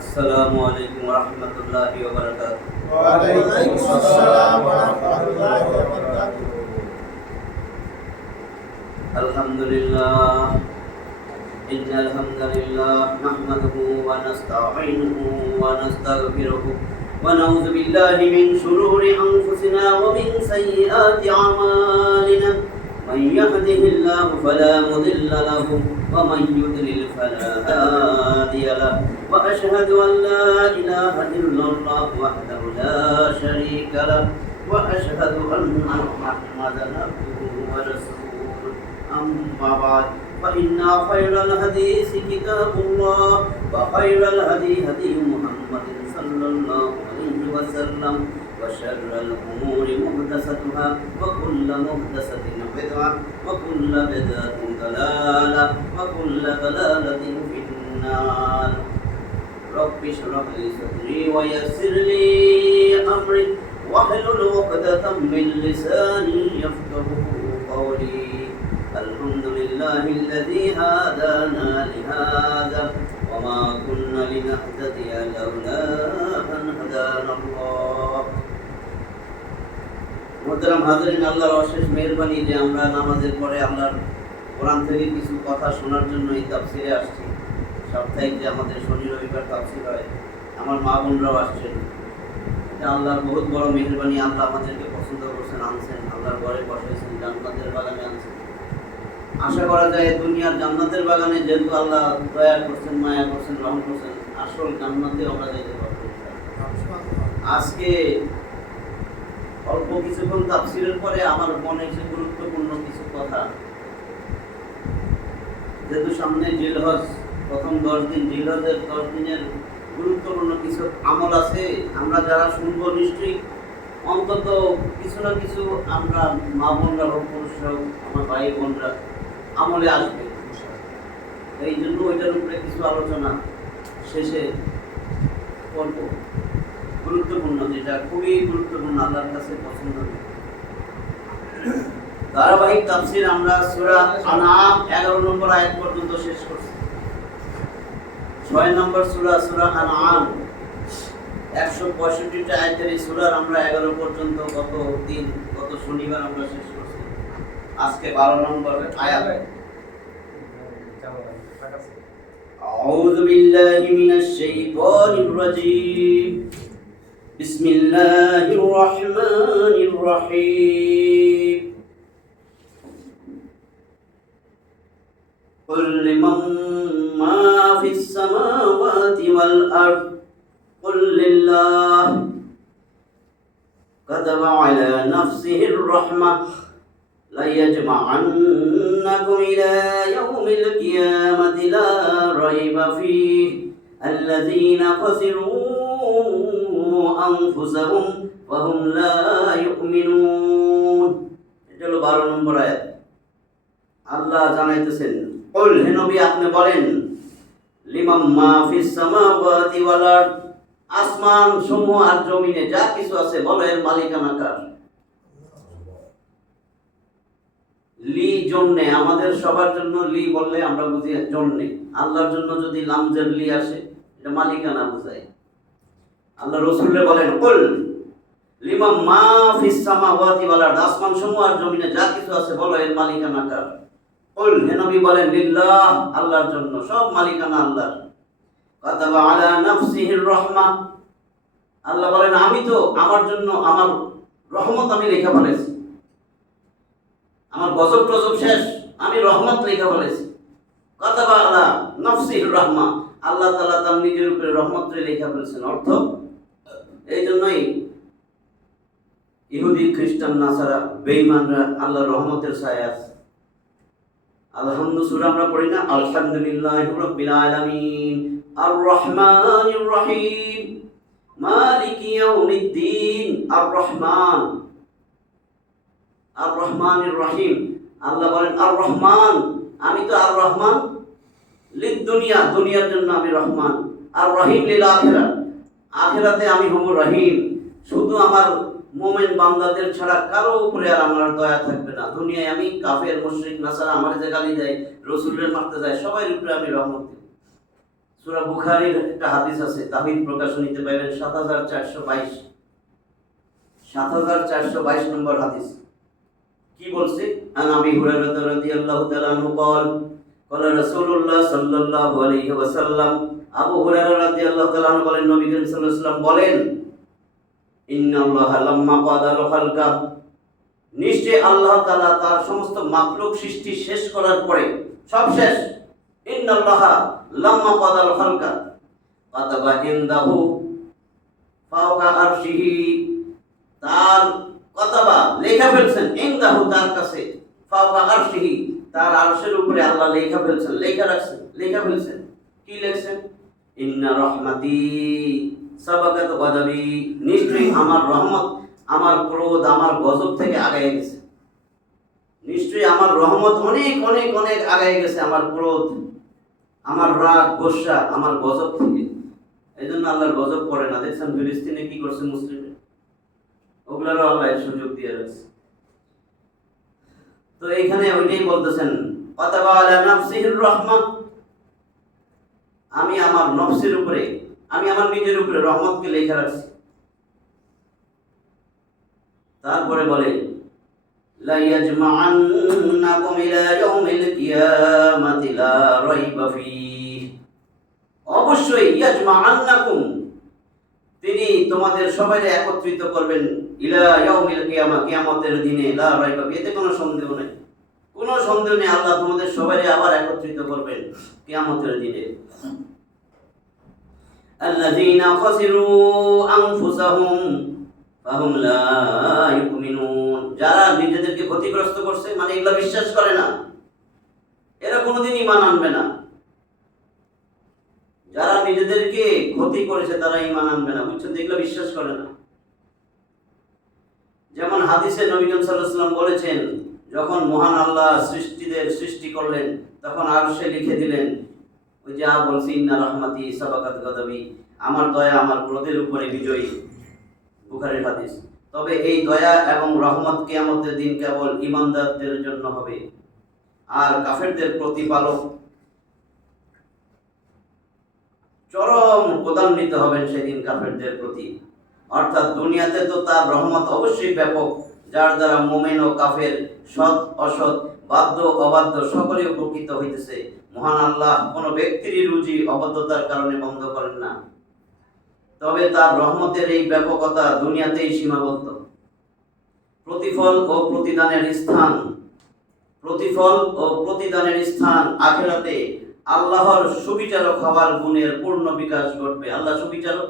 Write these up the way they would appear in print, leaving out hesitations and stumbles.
আসসালামু আলাইকুম ওয়া রাহমাতুল্লাহি ওয়া বারাকাতুহু। ওয়া আলাইকুম আসসালাম ওয়া রাহমাতুল্লাহি ওয়া বারাকাতুহু। আলহামদুলিল্লাহ ইন্নাল হামদালিল্লাহ নাহমাদুহু ওয়া নাস্তাঈনুহু ওয়া নাস্তাগফিরুহু ওয়া নাউযু বিল্লাহি মিন শুরুরি আনফুসিনা ওয়া মিন সাইয়্যাতি আমালিনা। মান ইয়াহদিহিল্লাহু ফালা মুদিল্লা লাহু ওয়া মান ইউদ্লিল ফালা হাদিয়া লাহু। وأشهد أن لا إله إلا الله وحده لا شريك له وأشهد أن محمدا عبده ورسوله. أما بعد فإن خير الحديث كتاب الله وخير الهدي هدي محمد صلى الله عليه وسلم وشر الأمور محدثاتها وكل محدثة بدعة وكل بدعة ضلالة وكل ضلالة في النار. رب اشرح لي صدري ويسر لي أمري واحلل عقدة من لساني يفقهوا قولي. الحمد لله الذي هدانا لهذا وما كنا لنهتدي لولا أن هدانا الله. মুহতারাম হাজিরিন, আল্লাহর অশেষ মেহেরবানি যে আমরা নামাজের পরে আল্লাহর কোরআন থেকে কিছু কথা শোনার জন্য এই তাফসিরে আসছি। সাপ্তাহিক যে আমাদের শনি রবিবার তাফসির হয়, আমার মা বোনরাও আসছেন। এটা আল্লাহর বহুত বড় মেহেরবানি। আল্লাহ আমাদেরকে পছন্দ করছেন, আনছেন, আল্লাহর ঘরে বসাইছেন, জান্নাতের বাগানে আনছেন। আশা করা যায় দুনিয়ার জান্নাতের বাগানে যেহেতু আল্লাহ দয়া করছেন, মায়া করছেন, রহম করছেন, আসল জান্নাতে আমরা যেতে পারবো। আজকে অল্প কিছুক্ষণ তাফসিরের পরে আমার মনে এসে গুরুত্বপূর্ণ কিছু কথা, যেহেতু সামনে জিলহজ, প্রথম 10 দিন, জিলহজের 10 দিনের গুরুত্বপূর্ণ কিছু আমল আছে। আমরা যারা শুনবো নিশ্চয়ই অন্তত কিছু না কিছু আমরা মা বোনরা হোক, পুরুষ হোক, আমার ভাই বোনরা আমলে আসবে। এই জন্য ওইটার উপরে কিছু আলোচনা শেষে করব। গুরুত্বপূর্ণ, যেটা খুবই গুরুত্বপূর্ণ, আল্লাহর কাছে পছন্দ। ধারাবাহিক তাফসীর আমরা সূরা আনআম 11 নম্বর আয়াত পর্যন্ত শেষ করছি। 6 নম্বর সূরা, সূরা আনআম 165টা আয়াতের এই সূরার আমরা 11 পর্যন্ত গত শনিবার আমরা শেষ করছি। আজকে 12 নম্বর আয়াত। আউযু বিল্লাহি মিনাশ শাইতানির রাজীম। বিসমিল্লাহির রাহমানির রাহিম। قل لمن ما في السماوات والأرض قل لله كتب على نفسه الرحمة ليجمعنكم إلى يوم القيامة لا ريب فيه الذين خسروا أنفسهم وهم لا يؤمنون. এটা হলো 12 নম্বর আয়াত। আল্লাহ জানাইতেছেন, কুল, হে নবী আপনি বলেন, লিমান মা ফিস সামাওয়াতি ওয়াল আরদ, আসমান সমূহ আর জমিনে যা কিছু আছে বলো এর মালিকানা কার? লি জন্যে, আমাদের সবার জন্য লি বললে আমরা বুঝি জন্যে। আল্লাহর জন্য যদি লামজের লি আসে এটা মালিকানা বোঝায়। আল্লাহ রাসূল বলেন, কুল লিমান মা ফিস সামাওয়াতি ওয়াল আরদ, আসমান সমূহ আর জমিনে যা কিছু আছে বলো এর মালিকানা কার? কুল, হে নবী বলেন, লিল্লাহ, আল্লাহর জন্য, সব মালিকানা আল্লাহর। কাতাবা আলা নাফসিহির রাহমাহ, আল্লাহ বলেন আমি তো আমার জন্য আমার রহমত আমি লেখা ফেলেছি। আমার গজব টজব শেষ, আমি রহমত লেখা ফেলেছি। কাতাবা আলা নাফসিহির রাহমাহ, আল্লাহ তাআলা তার নিজের উপরে রহমত লেখা ফেলেছেন। অর্থ এই জন্যই ইহুদি, খ্রিস্টান, নাসারা, বেঈমানরা আল্লাহর রহমতের ছায়ায় আছে। আলহামদুলিল্লাহ সূরা আমরা পড়ি না, আলহামদুলিল্লাহি রাব্বিল আলামিন, আর রহমানির রহিম, মালিকি ইয়াউমিদ্দিন। আর রহমান, আর রহমানির রহিম। আল্লাহ বলেন আর রহমান, আমি তো আর রহমান লিদ দুনিয়া, দুনিয়ার জন্য আমি রহমান। আর রহিম লিল আখিরাত, আখিরাতে আমি হব রহিম। শুধু আমার মুমিন বান্দাদের ছাড়া কারো উপরে আর আমার দয়া থাকবে না। দুনিয়ায় আমি কাফের, মুশরিক, নাসারা আমার যে গালি দেয়, রাসূলের মারতে যায়, সবার উপরে আমি রহমত দেব। সূরা বুখারীর একটা হাদিস আছে, তাওহীদ প্রকাশনীতে পাবেন 7422 নম্বর হাদিস। কি বলছে? আন আবি হুরায়রা রাদিয়াল্লাহু তাআলা আনহু قال قال রাসূলুল্লাহ সাল্লাল্লাহু আলাইহি ওয়াসাল্লাম, আবু হুরায়রা রাদিয়াল্লাহু তাআলা আনহু বলেন, নবী করিম সাল্লাল্লাহু আলাইহি ওয়াসাল্লাম বলেন, ইন্নাল্লাহা লাম্মা কাদাল খালকা, নিশ্চয় আল্লাহ তাআলা তার সমস্ত মাখলুক সৃষ্টি শেষ করার পরে, সব শেষ, ইন্নাল্লাহা লাম্মা কাদাল খালকা কাতাবা ইনদাহু ফাওকা আরশিহি, তার কাতাবা লেখা ফেলছেন, ইনদাহু তার কাছে, ফাওকা আরশিহি তার আরশের উপরে আল্লাহ লেখা ফেলছেন, লেখা রাখছেন, লেখা ফেলছেন। কি লিখছেন? ইন্না রাহমাতি সাবাকাত গাদাবি, নিশ্চয়ই আমার রহমত, আমার ক্রোধ, আমার গজব থেকে আগায় গেছে। নিশ্চয়ই আমার রহমত অনেক অনেক অনেক আগায় গেছে আমার ক্রোধ, আমার রাগ, গোসা, আমার গজব থেকে। এই জন্য আল্লাহর গজব পড়ে না। দেখছেন ফিলিস্তিনে কি করছে মুসলিমে, ওগুলারও আল্লাহ সুযোগ দিয়ে রাখছে। তো এইখানে ওইটাই বলতেছেন, কাতাবা আলা নাফসিহির রাহমা, আমি আমার নফসের উপরে, আমি আমার নিজের উপরে রহমতকে লেখা রাখছি। তারপরে বলে, লা ইয়াজমাআন্নাকুম ইলা ইয়াউমিল কিয়ামাতি লা রাইবা ফীহ, অবশ্যই ইয়াজমাআন্নাকুম, তিনি তোমাদের সবাইকে একত্রিত করবেন, ইলা ইয়াউমিল কিয়ামা, কিয়ামতের দিনে, লা রাইবা ফীহ, এতে কোনো সন্দেহ নেই, কোনো সন্দেহ নেই, আল্লাহ তোমাদের সবাইকে আবার একত্রিত করবেন কিয়ামতের দিনে। আল্লাযীনা খাসিরু আনফুসাহুম ফাহুম লা ইউমিনুন, যারা নিজেদেরকে ক্ষতিগ্রস্ত করছে, মানে এগুলা বিশ্বাস করে না, এরা কোনোদিন ঈমান আনবে না। যারা নিজেদেরকে ক্ষতি করেছে তারা ঈমান আনবে না, বুঝছেন? এগুলা বিশ্বাস করে না। যেমন হাদিসে নবী করিম সাল্লাল্লাহু আলাইহি ওয়াসাল্লাম বলেছেন, যখন মহান আল্লাহ সৃষ্টিদের সৃষ্টি করলেন, তখন আরশে লিখে দিলেন, ওই যা বলছি, ইন্না রাহমাতি সাবাকাত গাদাবি, আমার দয়া আমার ক্রোধের উপরে বিজয়ী, বুখারীর হাদিস। তবে এই দয়া এবং রহমত কিয়ামতের দিন কেবল ঈমানদারদের জন্য হবে, আর কাফেরদের প্রতিপালক চরম প্রদান্বিত হবেন সেদিন কাফেরদের প্রতি। অর্থাৎ দুনিয়াতে তো তার রহমত অবশ্যই ব্যাপক, যার দ্বারা মুমিন ও কাফের, সৎ অসৎ, বাধ্য অবাধ্য সকলে উপকৃত হইতেছে। মহান আল্লাহ কোনো ব্যক্তির রুজি অবাধ্যতার কারণে বন্ধ করেন না, তবে তার রহমতের এই ব্যাপকতা দুনিয়াতেই সীমাবদ্ধ। প্রতিফল ও প্রতিদানের স্থান আখিরাতে আল্লাহর সুবিচারক হওয়ার গুণের পূর্ণ বিকাশ ঘটবে। আল্লাহ সুবিচারক,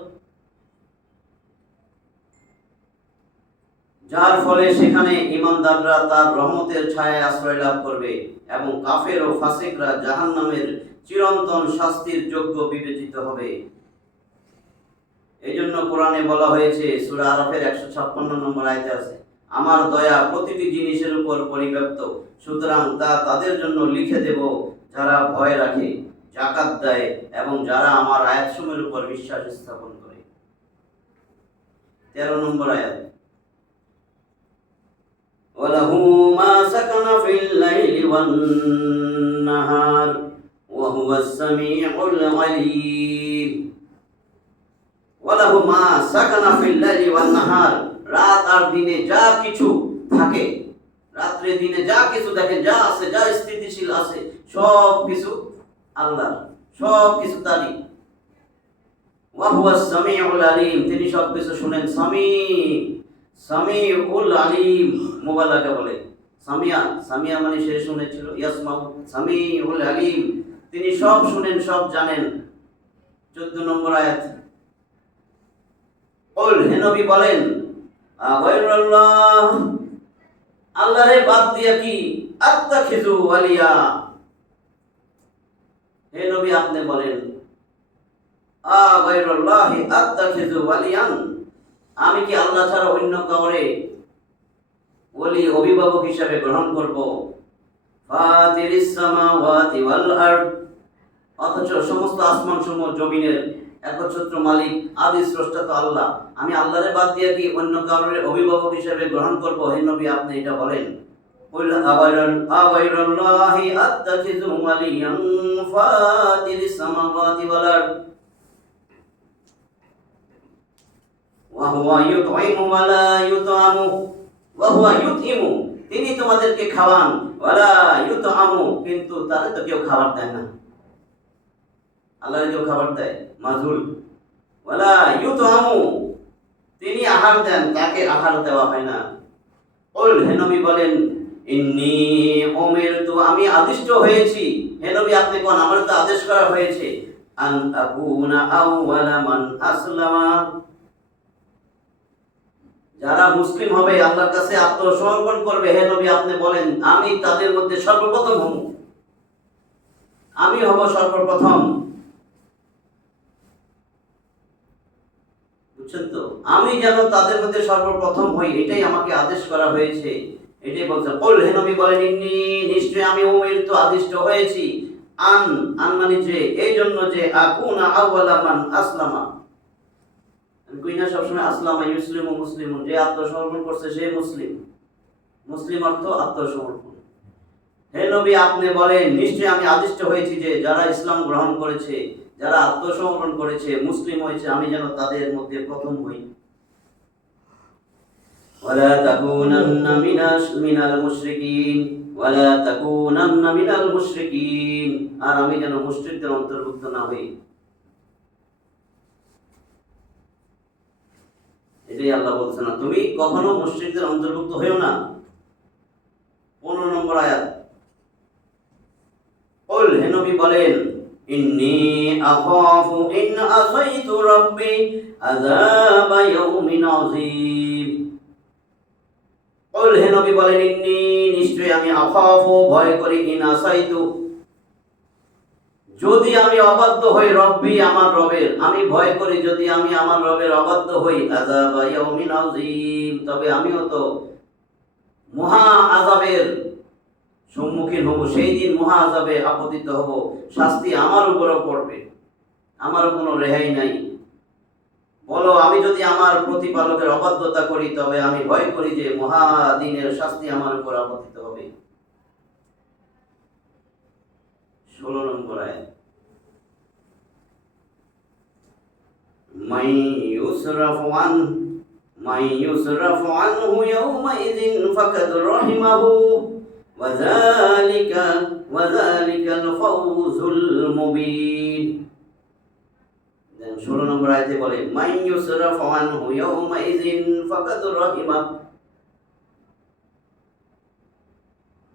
যার ফলে সেখানে ঈমানদাররা তার রহমতের ছায়ায় আশ্রয় লাভ করবে এবং কাফের ও ফাসিকরা জাহান্নামের চিরন্তন শাস্তির যোগ্য বিবেচিত হবে। এই জন্য কোরআনে বলা হয়েছে, সূরা আরাফের 156 নম্বর আয়াতে আছে, আমার দয়া প্রতিটি জিনিসের উপর পরিব্যাপ্ত, সুতরাং তা তাদের জন্য লিখে দেব যারা ভয় রাখে, যাকাত দেয় এবং যারা আমার আয়াতসমূহের উপর বিশ্বাস স্থাপন করে। 13 নম্বর আয়াত, ওয়ালাহু মা সাকানা ফিল লাইলি ওয়ান নাহার ওয়া হুয়াস সামিউল আলীম। ওয়ালাহু মা সাকানা ফিল লাইলি ওয়ান নাহার, রাত আর দিনে যা কিছু থাকে, রাত্রে দিনে যা কিছু দেখেন, যা আছে, যা স্থিতিশীল আছে, সব কিছু আল্লাহর, সব কিছু তারই। ওয়া হুয়াস সামিউল আলীম, তিনি সব কিছু শুনেন। সামিউল আলীম মুবালাগা বলে, সামিয়া মানে সে শুনেছিল, ইয়াসমাউ, সামিউল আলীম, তিনি সব শুনেন, সব জানেন। 14 নম্বর আয়াত, কুল, হে নবী বলেন, গায়রুল্লাহ, আল্লাহরে বাদ দিয়া কি আত্তাখিযু ওয়ালিয়া, হে নবী আপনি বলেন, গায়রুল্লাহি আত্তাখিযু ওয়ালিয়ান, আমি কি আল্লাহ ছাড়া অন্য কাউরে ওলি, অভিভাবক হিসাবে গ্রহণ করব? ফাতিরিস সামাওয়াতি ওয়াল আরদ, অথচ সমস্ত আসমান সমূহ জমিনের একচ্ছত্র মালিক, আদি স্রষ্টা তো আল্লাহ, আমি আল্লাহরে বাদ দিয়ে কি অন্য কাউরে অভিভাবক হিসেবে গ্রহণ করব? হে নবী আপনি এটা বলেন। قل أغير الله أتخذ وليا فاطر السماوات والأرض وهو يطعم ولا يطعم وهو يطعم তিনি তোমাদেরকে খাওয়ান ওয়ালা ইউতআমু কিন্তু তারা তো কেউ খাবার দেয় না। আল্লাহ কেউ খাবার দেয় মাজুল ওয়ালা ইউতআমু তিনি আহার দেন, তাকে আহার দেওয়া হয় না। কুল হে নবী বলেন ইন্নী উমিরতু আমি আদিষ্ট হয়েছি। হে নবী আপনি কোন আমার তো আদেশ করা হয়েছে আন আকুনা আউওয়ালা মান আসলামা যারা মুসলিম হবে আল্লাহর কাছে আত্মসমর্পণ করবে, হে নবী আপনি বলেন আমি তাদের মধ্যে সর্বপ্রথম হব, আমি হব সর্বপ্রথম। বুঝছেন তো, আমি যেন তাদের মধ্যে সর্বপ্রথম হই, এটাই আমাকে আদেশ করা হয়েছে। এটাই বলছে কুল হে নবী বলেন ইন্নী নিশ্চয় আমি উমিরতু আদিষ্ট হয়েছি আন মানে যে এই জন্য যে আকুনা আউওয়ালা মান আসলামা কুইনা সবসময় আসলামা ইউসলিমু মুসলিমুন যে আত্মসমর্পণ করছে সে মুসলিম। মুসলিম অর্থ আত্মসমর্পণ। হে নবী আপনি বলেন নিশ্চয় আমি আদিষ্ট হয়েছি যে যারা ইসলাম গ্রহণ করেছে, যারা আত্মসমর্পণ করেছে, মুসলিম হয়েছে, আমি যেন তাদের মধ্যে প্রথম হই। ওয়ালা তাকুনান্না মিনাল মুশরিকিন ওয়ালা তাকুনান্না মিনাল মুশরিকিন আর আমি যেন মুশরিকদের অন্তর্ভুক্ত না হই। এটাই আল্লাহ বলছে না তুমি কখনো মুশরিকদের অন্তর্ভুক্ত হইও না। 15 নম্বর আয়াত কুল হে নবী বলেন ইন্নী আখাফু ইন আসাইতু রাব্বি আযাবা ইয়াউমিন আযীম। কুল হে নবী বলেন ইন্নী নিশ্চয় আমি আখাফু ভয় করি ইন আসাইতু যদি আমি অবাধ্য হই রব্বি আমার রবের, আমি ভয় করি যদি আমি আমার রবের অবাধ্য হই আযাবা ইয়াউমিন আযীম তবে আমিও তো মহা আযাবের সম্মুখীন হব, সেই দিন মহা আযাবে আপতিত হব, শাস্তি আমার উপরও পড়বে, আমারও কোনো রেহাই নাই। বলো আমি যদি আমার প্রতিপালকের অবাধ্যতা করি তবে আমি ভয় করি যে মহা দিনের শাস্তি আমার উপর আপতিত হবে। 16 নম্বর আয়াত মান ইউসরাফু আনহু ইয়াওমাইযিন ফাকাদ রাহিমাহু ওয়া যালিকাল ফাওজুল মুবিন। 16 নম্বর আয়াতে বলে মান ইউসরাফু আনহু ইয়াওমাইযিন ফাকাদ রাহিমাহু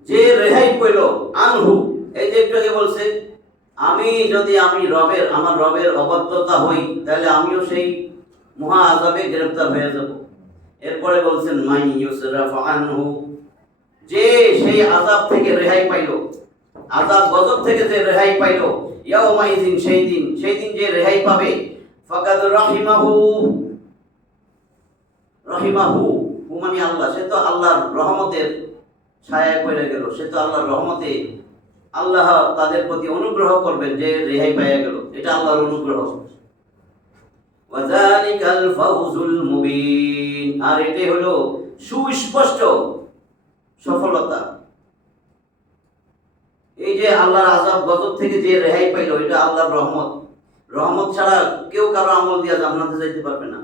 যে রেহাই পেল আনহু এই যে একটু আগে বলছে আমি যদি আমার রবের অবাধ্যতা হই তাহলে আমিও সেই মহা আযাবে গ্রেফতার হয়ে যাব। এরপরে বলছেন মান ইউসরাফু আনহু যে সেই আযাব থেকে রেহাই পাইল, আযাব গজব থেকে যে রেহাই পাইল ইয়াউমাইযিন সেই দিন যে রেহাই পাবে ফাকাদ রাহিমাহু হু মানে আল্লাহ, সে তো আল্লাহর রহমতের ছায়ায় পড়ে গেল, সে তো আল্লাহর রহমতে আল্লাহ তাদের প্রতি অনুগ্রহ করবেন যে রেহাই পেয়ে গেল, এটা আল্লাহর অনুগ্রহ। ওয়া যালিকাল ফাওজুল মুবিন আর এটাই হলো সুস্পষ্ট সফলতা। এই যে আল্লাহর আযাব গজব থেকে যে রেহাই পাইল এটা আল্লাহর রহমত ছাড়া কেউ কারো আমল দিয়া জান্নাতে যাইতে পারবে না।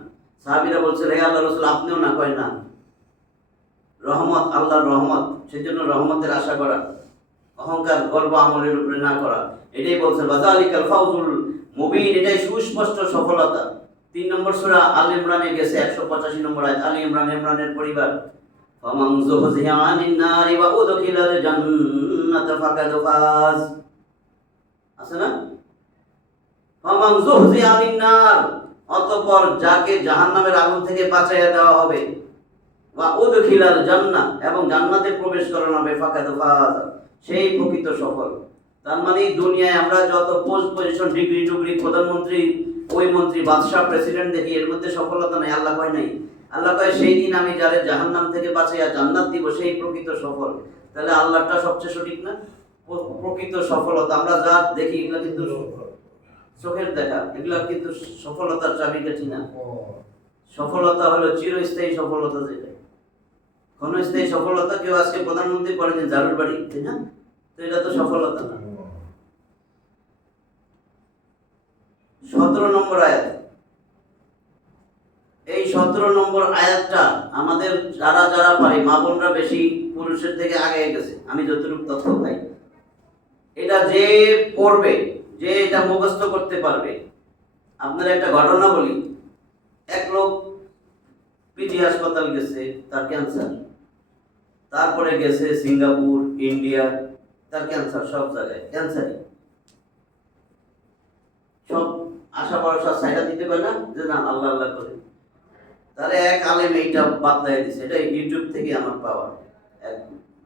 সাহাবীরা বলছিল হে আল্লাহর রাসূল আপনিও না কয় না, রহমত আল্লাহর রহমত, সেজন্য রহমতের আশা করা, অহংকার গর্ব আমলের উপরে না করা, এটাই বলছে ওয়াযালিকাল ফাওজুল মুবিন এটাই সুস্পষ্ট সফলতা। 3 নম্বর সূরা আল ইমরানে গেছে 185 নম্বর আয়াত আল ইমরানের পরিবার ফামান যুহজিহা আনিন নারি ওয়া উদখিলাল জান্নাতা ফাকাদ ফাজ আছে না? ফামান যুহজিহা আনিন নার অতঃপর যাকে জাহান্নামের আগুন থেকে বাঁচাইয়া দেওয়া হবে ওয়া উদখিলাল জান্নাহ এবং জান্নাতে প্রবেশ করানো হবে ফাকাদ ফাজ সেই প্রকৃত সফল। তার মানে দুনিয়ায় আমরা যত পোস্ট পজিশন ডিগ্রি প্রধানমন্ত্রী ওই মন্ত্রী বাদশাহ প্রেসিডেন্ট দেখি এর মধ্যে সফলতা নাই। আল্লাহ কয় নাই, আল্লাহ কয় সেই দিন আমি যারে জাহান্নাম থেকে বাঁচাইয়া জান্নাত দিব সেই প্রকৃত সফল। তাহলে আল্লাহটা সবচেয়ে সঠিক না? প্রকৃত সফলতা আমরা যা দেখি এগুলা কিন্তু চোখের দেখা, এগুলা কিন্তু সফলতার চাবিকাঠি না। সফলতা হলো চিরস্থায়ী সফলতা, যেটা ক্ষণস্থায়ী সফলতা, কেউ আজকে প্রধানমন্ত্রী পরের দিন জারুর বাড়ি, তাই না? তো এটা তো সফলতা না। 17 নম্বর আয়াত, এই 17 নম্বর আয়াতটা আমাদের যারা যারা পারি, মা বোনরা বেশি পুরুষের থেকে আগে গেছে, আমি যতটুকু তথ্য পাই। এটা যে পড়বে, যে এটা মুখস্থ করতে পারবে। আপনার একটা ঘটনা বলি, এক লোক পিজি হাসপাতাল গেছে, তার ক্যান্সার, তারপরে গেছে সিঙ্গাপুর, ইন্ডিয়া, তার ক্যান্সার, সব জায়গায় ক্যান্সারই। সব আশা ভরসা সাইডা দিতে পারে না, যে না আল্লাহ আল্লাহ করে। তারে এক আলেম এইটা বাতলাই দিছে, এটা ইউটিউব থেকে আমার পাওয়া। এক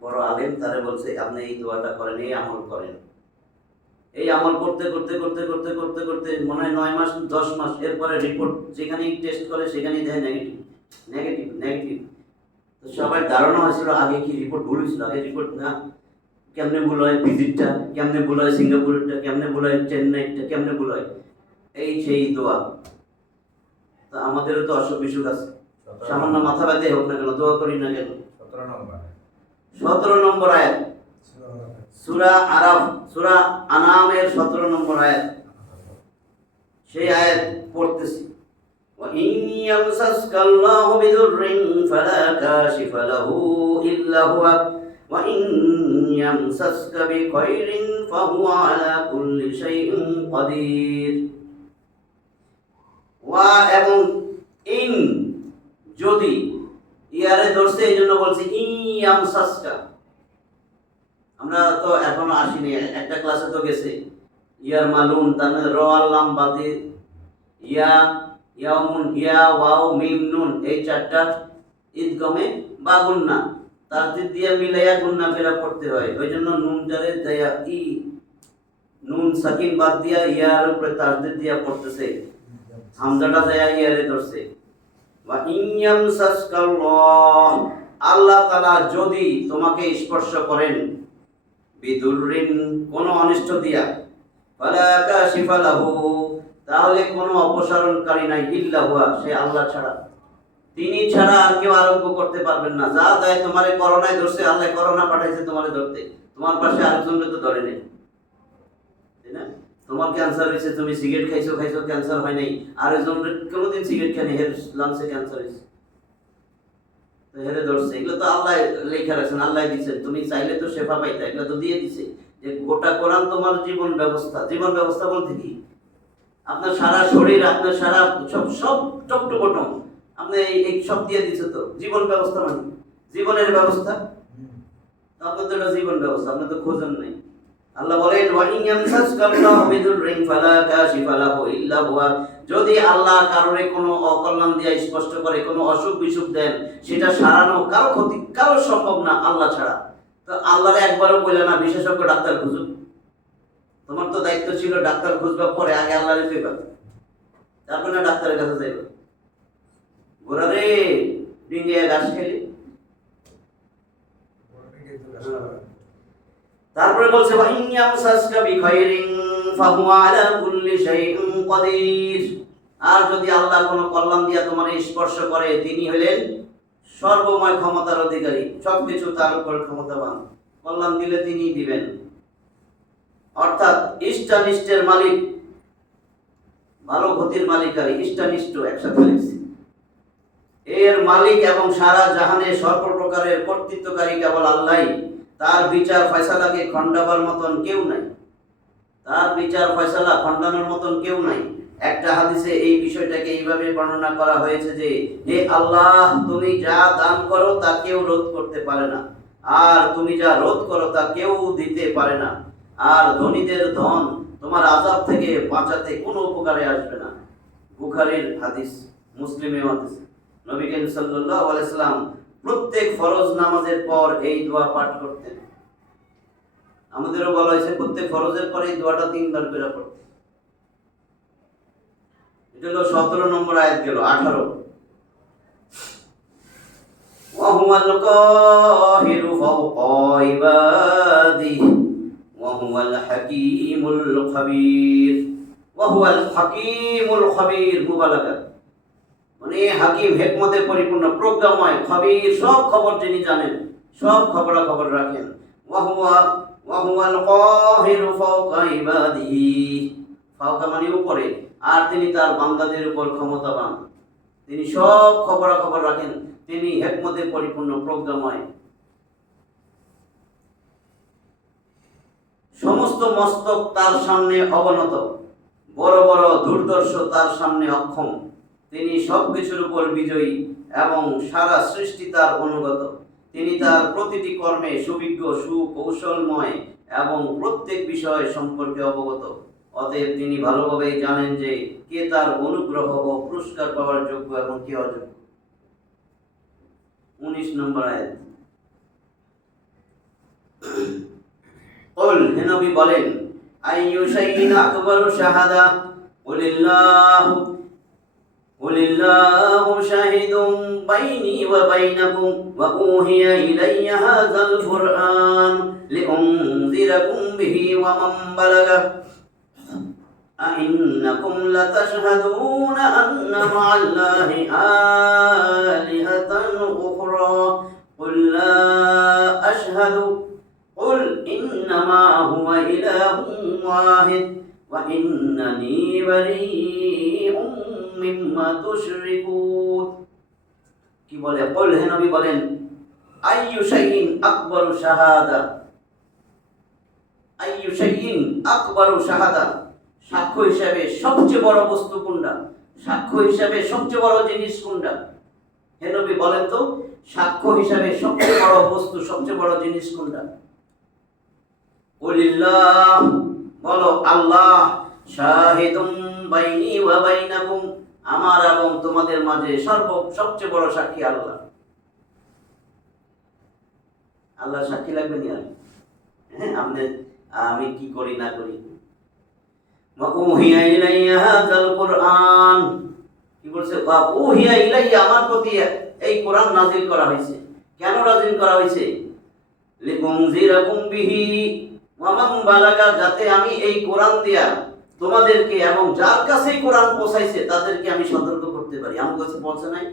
বড় আলেম তারে বলছে, আপনি এই দোয়াটা করেন, এই আমল করেন। এই আমল করতে করতে করতে করতে করতে করতে মনে হয় 9 মাস 10 মাস, এরপরে রিপোর্ট যেখানেই টেস্ট করে সেখানেই দেয় নেগেটিভ নেগেটিভ নেগেটিভ। তো সবার ধারণা হয়েছিল আগে কি রিপোর্ট ভুল হয়েছিল, আগে রিপোর্ট না, কেমনে ভুল হয় ভিজিটটা, কেমনে ভুল হয় সিঙ্গাপুরেরটা, কেমনে ভুল হয় চেন্নাইটা, কেমনে ভুল হয়, এই সেই দোয়া। তো আমাদেরও তো অসুখ বিসুখ আছে, সামান্য মাথা ব্যথা হোক না কেন, দোয়া করি না কেন। 17 নম্বর আয়াত, সূরা আরাফ, সূরা আনামের 17 নম্বর আয়াত, সেই আয়াত পড়তেছি। وَإِنْ يَمْسَسْكَ اللَّهُ بِضُرٍّ فَلَا كَاشِفَ لَهُ إِلَّا هُوَ وَإِنْ يَمْسَسْكَ بِخَيْرٍ فَهُوَ عَلَى كُلِّ شَيْءٍ قَدِيرٌ। ওয়া এবং ইন, যদি, ইয়ারে ধরছে এই জন্য বলছি ইয়ামসাসকা। আমরা তো এখনো আসিনি, একটা ক্লাসে তো গেছে, ইয়ার মালুন, তার মানে র আল্লাম বাদে ইয়া, ইয়াউমুন, ইয়া ওয়াও মিম নুন, এই চারটা ঈদগমে বা গুন্না, তাসদীদ দিয়ে মিলাইয়া গুন্না ফেরা পড়তে হয়। ওই জন্য নুন জারে দেয়া ই, নুন সাকিন বাদ দিয়া ইয়ার উপরে তাসদীদ দিয়া পড়তেছে, হামজাটা দেয়া ইয়ারে ধরছে। ওয়া ইয়ামসাসকাল্লাহ, আল্লাহ তাআলা যদি তোমাকে স্পর্শ করেন, বিদুররিন, কোন অনিষ্ট দিয়া, ফালা কাশিফা লাহু, তাহলে কোনো অপসারণকারী নাই, ইল্লা হুয়া, সে আল্লাহ ছাড়া। তিনি ছাড়া আর কেউ আরোগ্য করতে পারবেন না। যা দেয়, তোমারে করোনায় ধরছে, আল্লাহ করোনা পাঠাইছে তোমারে ধরতে, তোমার পাশে আরেকজনকে তো ধরে নেই, তাই না? তোমার ক্যান্সার হয়েছে, তুমি সিগারেট খাইছো খাইছো ক্যান্সার হয় নাই, আরেকজনের কোনোদিন সিগারেট খায়নি, হের লাংসে ক্যান্সার হয়েছে, তো হেরে ধরছে। এগুলো তো আল্লাহ লেখা রাখছেন, আল্লাহ দিচ্ছেন, তুমি চাইলে তো শেফা পাইতা, এগুলো তো দিয়ে দিছে। যে গোটা কোরআন তোমার জীবন ব্যবস্থা। জীবন ব্যবস্থা বলতে কি, আপনার সারা শরীর, আপনার সারা সব সব টপ টু বটম আপনি এই সব দিয়ে দিচ্ছে। তো জীবন ব্যবস্থা মানে জীবনের ব্যবস্থা, আপনার তো এটা জীবন ব্যবস্থা, আপনি তো খোঁজেন নাই। আল্লাহ বলেন, ওয়াইন ইয়ামসাসকাল্লাহু বিদুররিন ফালা কাশিফা লাহু ইল্লা হুয়া, যদি আল্লাহ কারোরে কোনো অকল্যাণ দিয়ে স্পষ্ট করে, কোনো অসুখ বিসুখ দেন, সেটা সারানো কারো ক্ষতি কারো সম্ভব না আল্লাহ ছাড়া। তো আল্লাহরে একবারও কইলা না বিশেষজ্ঞ ডাক্তার খুঁজুন, তোমার তো দায়িত্ব ছিল ডাক্তার খুঁজবা, পরে আগে আল্লাহরে কইবা, তারপর না ডাক্তারের কাছে যাইবা। ঘোড়ারে ডিঙ্গে ঘাস খেলি। তারপরে বলছে, ওয়া ইন ইয়ামসাসকা বিখাইরিন ফাহুয়া আলা কুল্লি শাইইন কাদির, আর যদি আল্লাহ কোনো কল্যাণ দিয়া তোমার স্পর্শ করে, তিনি হলেন সর্বময় ক্ষমতার অধিকারী, সবকিছু তার উপর ক্ষমতাবান, কল্যাণ দিলে তিনি দিবেন। অর্থাৎ ইষ্টানিষ্টের মালিক, ভালো ক্ষতির মালিকারী, ইষ্টানিষ্ট একসাথে লিখছি, এর মালিক এবং সারা জাহানের সর্বপ্রকারের কর্তৃত্বকারী কেবল আল্লাহই। তার বিচার ফয়সালাকে খণ্ডাবার মতন কেউ নাই, তার বিচার ফয়সালা খণ্ডানোর মতন কেউ নাই। একটা হাদিসে এই বিষয়টাকে এইভাবে বর্ণনা করা হয়েছে যে, হে আল্লাহ, তুমি যা দান করো তা কেউ রোধ করতে পারে না, আর তুমি যা রোধ করো তা কেউ দিতে পারে না, আর ধনীদের ধন তোমার আযাব থেকে বাঁচাতে কোনো উপকারে আসবে না। বুখারীর হাদিস, মুসলিমের হাদিস। নবী করিম সাল্লাল্লাহু আলাইহি ওয়াসাল্লাম প্রত্যেক ফরজ নামাজের পর এই দোয়া পাঠ করতেন। আমাদেরও বলা হয়েছে প্রত্যেক ফরজের পর এই দোয়াটা 3 বার করে পড়তে। এটা হলো 17 নম্বর আয়াত গেল। 18, ওয়া হুয়াল কাহিরু ফাওকা ইবাদিহি ওয়া হুয়াল হাকীমুল খাবীর। ওয়া হুয়াল হাকীমুল খাবীর, মুবালাগা। মানে হাকিম, হিকমতে পরিপূর্ণ, প্রজ্ঞাময়, খবীর, সব খবর যিনি জানেন, সব খবরাখবর রাখেন। ওয়াহুয়াল কাহিরু ফাওকা ইবাদিহি, ফাওকা মানে উপরে, আর তিনি তার বান্দাদের উপর ক্ষমতাবান। তিনি সব খবরাখবর রাখেন, তিনি হিকমতে পরিপূর্ণ, প্রজ্ঞাময়। সমস্ত মস্তক তার সামনে অবনত, বড় বড় দুর্দর্শ তার সামনে অক্ষম। তিনি সবকিছুর উপর বিজয়ী এবং সারা সৃষ্টি তার অনুগত। তিনি তার প্রতিটি কর্মে সুবিজ্ঞ, সুকৌশলময় এবং প্রত্যেক বিষয় সম্পর্কে অবগত। অতএব তিনি ভালোভাবেই জানেন যে কে তার অনুগ্রহ ও পুরস্কার পাওয়ার যোগ্য এবং কে অযোগ্য। 19 নম্বর আয়াত। কুল, হে নবী বলেন, আইয়ু শাইইন আকবারু শাহাদা, কুলিল্লাহু শাহিদুম বাইনি ওয়া বাইনাকুম ওয়া উহিয়া ইলাইয়া হাযাল কুরআন লিউনযিরাকুম বিহি ওয়া মান বালাগা আইন্নাকুম লাতাশহাদুনা আন্না মা'আল্লাহি আলিহাতান উখরা কুল লা আশহাদু কুল ইন্নামা হুয়া ইলাহুন ওয়াহিদ ওয়া ইন্নানি বারীউম মিম্মা তুশরিকুন। কি বলে? কুল, হে নবী বলেন, আইয়ু শাইইন আকবারু শাহাদা, আইয়ু শাইইন আকবারু শাহাদা, সাক্ষ্য হিসাবে সবচেয়ে বড় বস্তু কোনটা? সাক্ষ্য হিসাবে সবচেয়ে বড় জিনিস কোনটা? হে নবী বলেন তো, সাক্ষ্য হিসাবে সবচেয়ে বড় বস্তু, সবচেয়ে বড় জিনিস কোনটা? কুলিল্লাহ, বলো আল্লাহ, শাহিদুম বাইনি ওয়া বাইনাকুম, আমার এবং তোমাদের মাঝে সবচেয়ে বড় সাক্ষী আল্লাহ। আল্লাহ সাক্ষী লাগবে নি? হ্যাঁ, আমি কি করি না করি। ওয়া উহিয়া ইলাইয়া হাযাল কুরআন, কি বলছে? ওয়া উহিয়া ইলাইয়া, আমার প্রতি এই কোরআন নাযিল করা হয়েছে। কেন নাযিল করা হয়েছে? লিউনযিরাকুম বিহি ওয়া মান বালাগা, যাতে আমি এই কোরআন দিয়া তোমাদেরকে এবং যার কাছে কোরআন পৌঁছাইছে তাদেরকে আমি সতর্ক করতে পারি। আমার কাছে পৌঁছে নাই।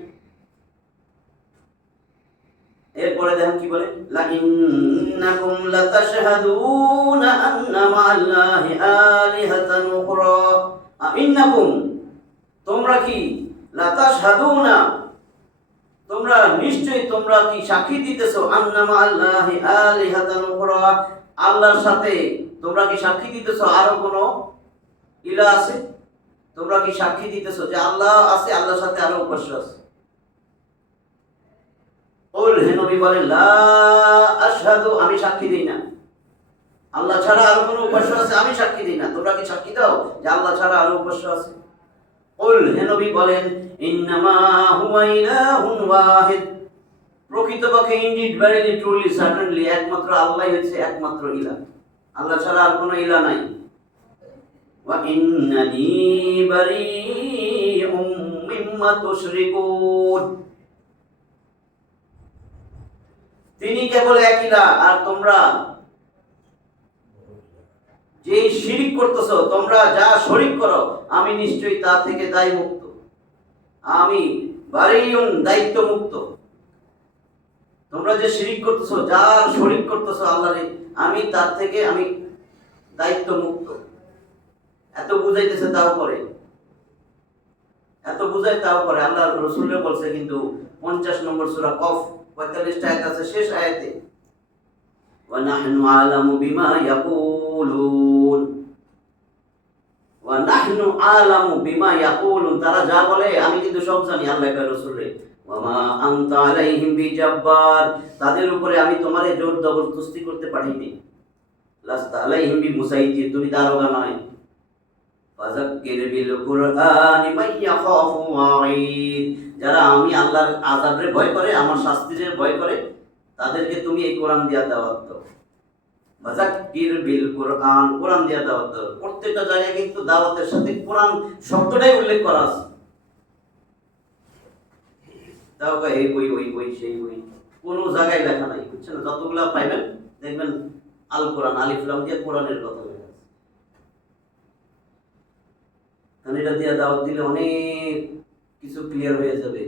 এরপরে দেখেন কি বলে, লা ইন্নাকুম লাতাশহাদুনা আন্না মা'আল্লাহি আলিহাতান উখরা, ইন্নাকুম, তোমরা কি, লাতাশহাদুনা, তোমরা নিশ্চয়ই, তোমরা কি সাক্ষী দিতেছো, আন্না মা'আল্লাহি আলিহাতান উখরা, আল্লাহর সাথে তোমরা কি সাক্ষী দিতেছো আরো কোনো ইলাহ আছে? তোমরা কি সাক্ষী দিতেছো যে আল্লাহ আছে, আল্লাহর সাথে আরো উপাস্য আছে? কুল, হে নবী বলেন, লা আশহাদু, আমি সাক্ষী দেই না। আল্লাহ ছাড়া আরো কোনো উপাস্য আছে আমি সাক্ষী দেই না। তোমরা কি সাক্ষী দাও যে আল্লাহ ছাড়া আরো উপাস্য আছে? কুল, হে নবী বলেন, ইন্নামা হুয়া ইলাহুন ওয়াহিদ, প্রকৃতপক্ষে, ইনডিড, ভেরিলি, ট্রুলি, সার্টেনলি, একমাত্র আল্লাহই হচ্ছে একমাত্র ইলাহ। আল্লাহ ছাড়া আর কোনো ইলাহ নাই। ওয়া ইন্নানি বারীউম মিম্মা তুশরিকুন, তিনি কেবল এক ইলাহ, আর তোমরা যে শিরিক করতেছো, তোমরা যা শরীক করো, আমি নিশ্চয়ই তা থেকে দায় মুক্ত। আমি বারীউন, দায়িত্ব মুক্ত। তোমরা যে শিরিক করতেছো, যার শরীক করতেছো আল্লাহরে, আমি তার থেকে আমি দায়িত্ব মুক্ত। এত বুঝাইতেছে তাও করে, এত বুঝাই তাও করে। আল্লাহ রাসূলকে বলছে কিন্তু 50 নম্বর সূরা কফ 45 আয়াত আছে, শেষ আয়াতে, ওয়া নাহনু আলামু বিমা ইয়াকুলুন, ওয়া নাহনু আলামু বিমা ইয়াকুলুন, তারা যা বলে আমি কিন্তু সব জানি। আল্লাহ কয় রাসূলরে, ওয়া মা আনতা আলাইহিম বিজাব্বার, তাদের উপরে আমি তোমারে জোর জবরদস্তি করতে পারিনি। লাস্তা আলাইহিম বিমুসাইতির, তুমি দারোগা নয়। ফাযাক্কির বিল কুরআনি মান ইয়াখাফু ওয়াঈদ, যারা আমি আল্লাহর আযাবের ভয় করে, আমার শাস্তির ভয় করে, তাদেরকে তুমি এই কোরআন দিয়া দাওয়াত দাও। ফাযাক্কির বিল কুরআন, কোরআন দিয়া দাওয়াত দাও। প্রত্যেকটা জায়গায় কিন্তু দাওয়াতের সাথে কোরআন শব্দটাই উল্লেখ করা আছে। তাও এই বই ওই বই সেই বই, কোনো জায়গায় লেখা নাই, বুঝছেন? যতগুলা পাইবেন দেখবেন আল কোরআন, আলিফ লাম দিয়ে কোরআনের কথা লেখা আছে। কারণ এটা দিয়ে দাওয়াত দিলে অনেক কিছু ক্লিয়ার হয়ে যাবে,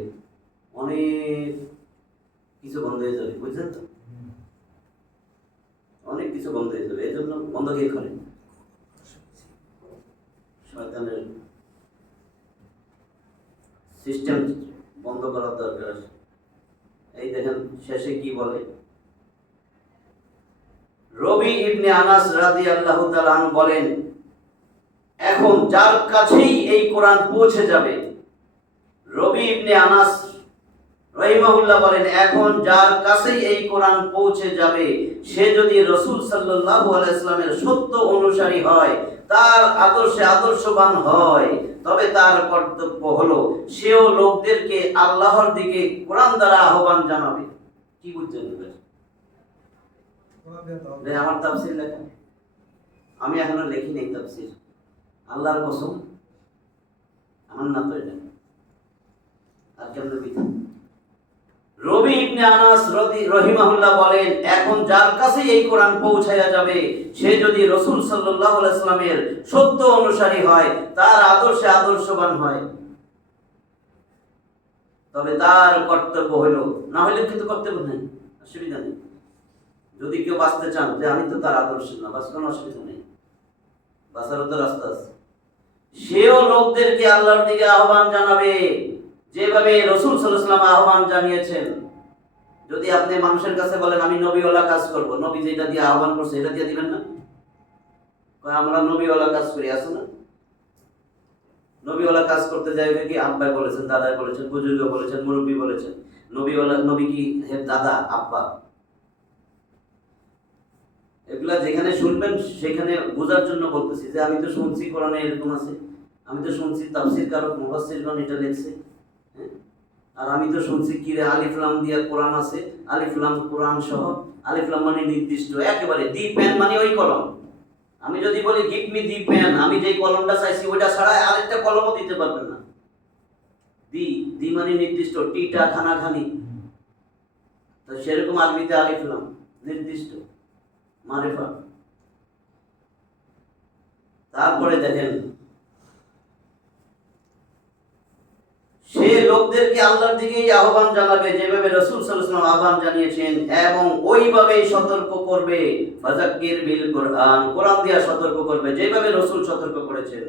অনেক কিছু বন্ধ হয়ে যাবে, বুঝলেন তো? অনেক কিছু বন্ধ হয়ে যাবে, এই জন্য বন্ধ কে করে? শয়তানের সিস্টেম বন্ধ করার দরকার আছে। এই দেখেন শেষে কি বলে, রবি ইবনে আনাস রাদিয়াল্লাহু তাআলা আনহু বলেন, এখন যার কাছেই এই কোরআন পৌঁছে যাবে, রবি ইবনে আনাস রাহিমাহুল্লাহ বলেন, এখন যার কাছেই এই কোরআন পৌঁছে যাবে, সে যদি রাসূল সাল্লাল্লাহু আলাইহি ওয়াসাল্লামের সত্য অনুসারী হয়, তার আদর্শে আদর্শবান হয়, তবে তার কর্তব্য হলো সেও লোকদেরকে আল্লাহর দিকে কোরআন দ্বারা আহ্বান জানাবে। কি বুঝছেন? আমার তাফসীর লেখা, আমি এখনো লিখি নাই তাফসীর, আল্লাহর কসম আমার না তো এটা। আর কেমন রবি ইবনে আনাস রাহিমাহুল্লাহ বলেন, এখন যার কাছে এই কোরআন পৌঁছায়া যাবে, সে যদি রাসূল সাল্লাল্লাহু আলাইহি ওয়াসাল্লামের সত্য অনুসারী হয়, তার আদর্শে আদর্শবান হয়, তবে তার কর্তব্য হলো, না হলে কিন্তু কর্তব্য নেই, অসুবিধা নেই। যদি কেউ বাঁচতে চান যে আমি তো তার আদর্শ না, বাঁচ, কোনো অসুবিধা নেই, বাঁচারও তো রাস্তা আছে। সেও লোকদেরকে আল্লাহর দিকে আহ্বান জানাবে, যেভাবে রাসূল সাল্লাল্লাহু আলাইহি ওয়াসাল্লাম আহ্বান জানিয়েছেন। যদি আপনি মানুষের কাছে বলেন আমি নবীওয়ালা কাজ করব, নবী যেটা দিয়ে আহ্বান করছে এটা দিয়ে দিবেন না? কয় আমরা নবীওয়ালা কাজ করি, আছে না? নবীওয়ালা কাজ করতে যাইবে কি আব্বাই বলেছেন, দাদাই বলেছেন, বুজুর্গ বলেছেন, মুরব্বী বলেছেন। নবীওয়ালা, নবী কি হে দাদা, আব্বা? এগুলা যেখানে শুনবেন সেখানে বোঝার জন্য বলতেছি যে আমি তো শুনছি কোরআনে এরকম আছে, আমি তো শুনছি তাফসীর কারক মুফাসসিরগণ এটা লিখছে, আর আমি তো শুনছি কি রে আলিফ লাম দিয়া কোরআন আছে, আলিফ লাম কোরআন সহ, আলিফ লাম মানে নির্দিষ্ট, একেবারে দি পেন মানে ওই কলম। আমি যদি বলি গিভ মি দি পেন, আমি যেই কলমটা চাইছি ওইটা ছাড়া আরেকটা কলমও দিতে পারবেন না। দি দি মানে নির্দিষ্ট, টিটা খানাখানি, তো সেরকম আরবিতে আলিফ লাম নির্দিষ্ট মারিফা। তারপরে দেখেন, সে লোকদেরকে আল্লাহর দিকে আহ্বান জানাবে যেভাবে রাসূল সাল্লাল্লাহু আলাইহি ওয়াসাল্লাম আহ্বান জানিয়েছেন, এবং ওইভাবেই সতর্ক করবে, ফাযাক্কির বিল কোরআন, কোরআন দিয়ে সতর্ক করবে যেভাবে রাসূল সতর্ক করেছেন।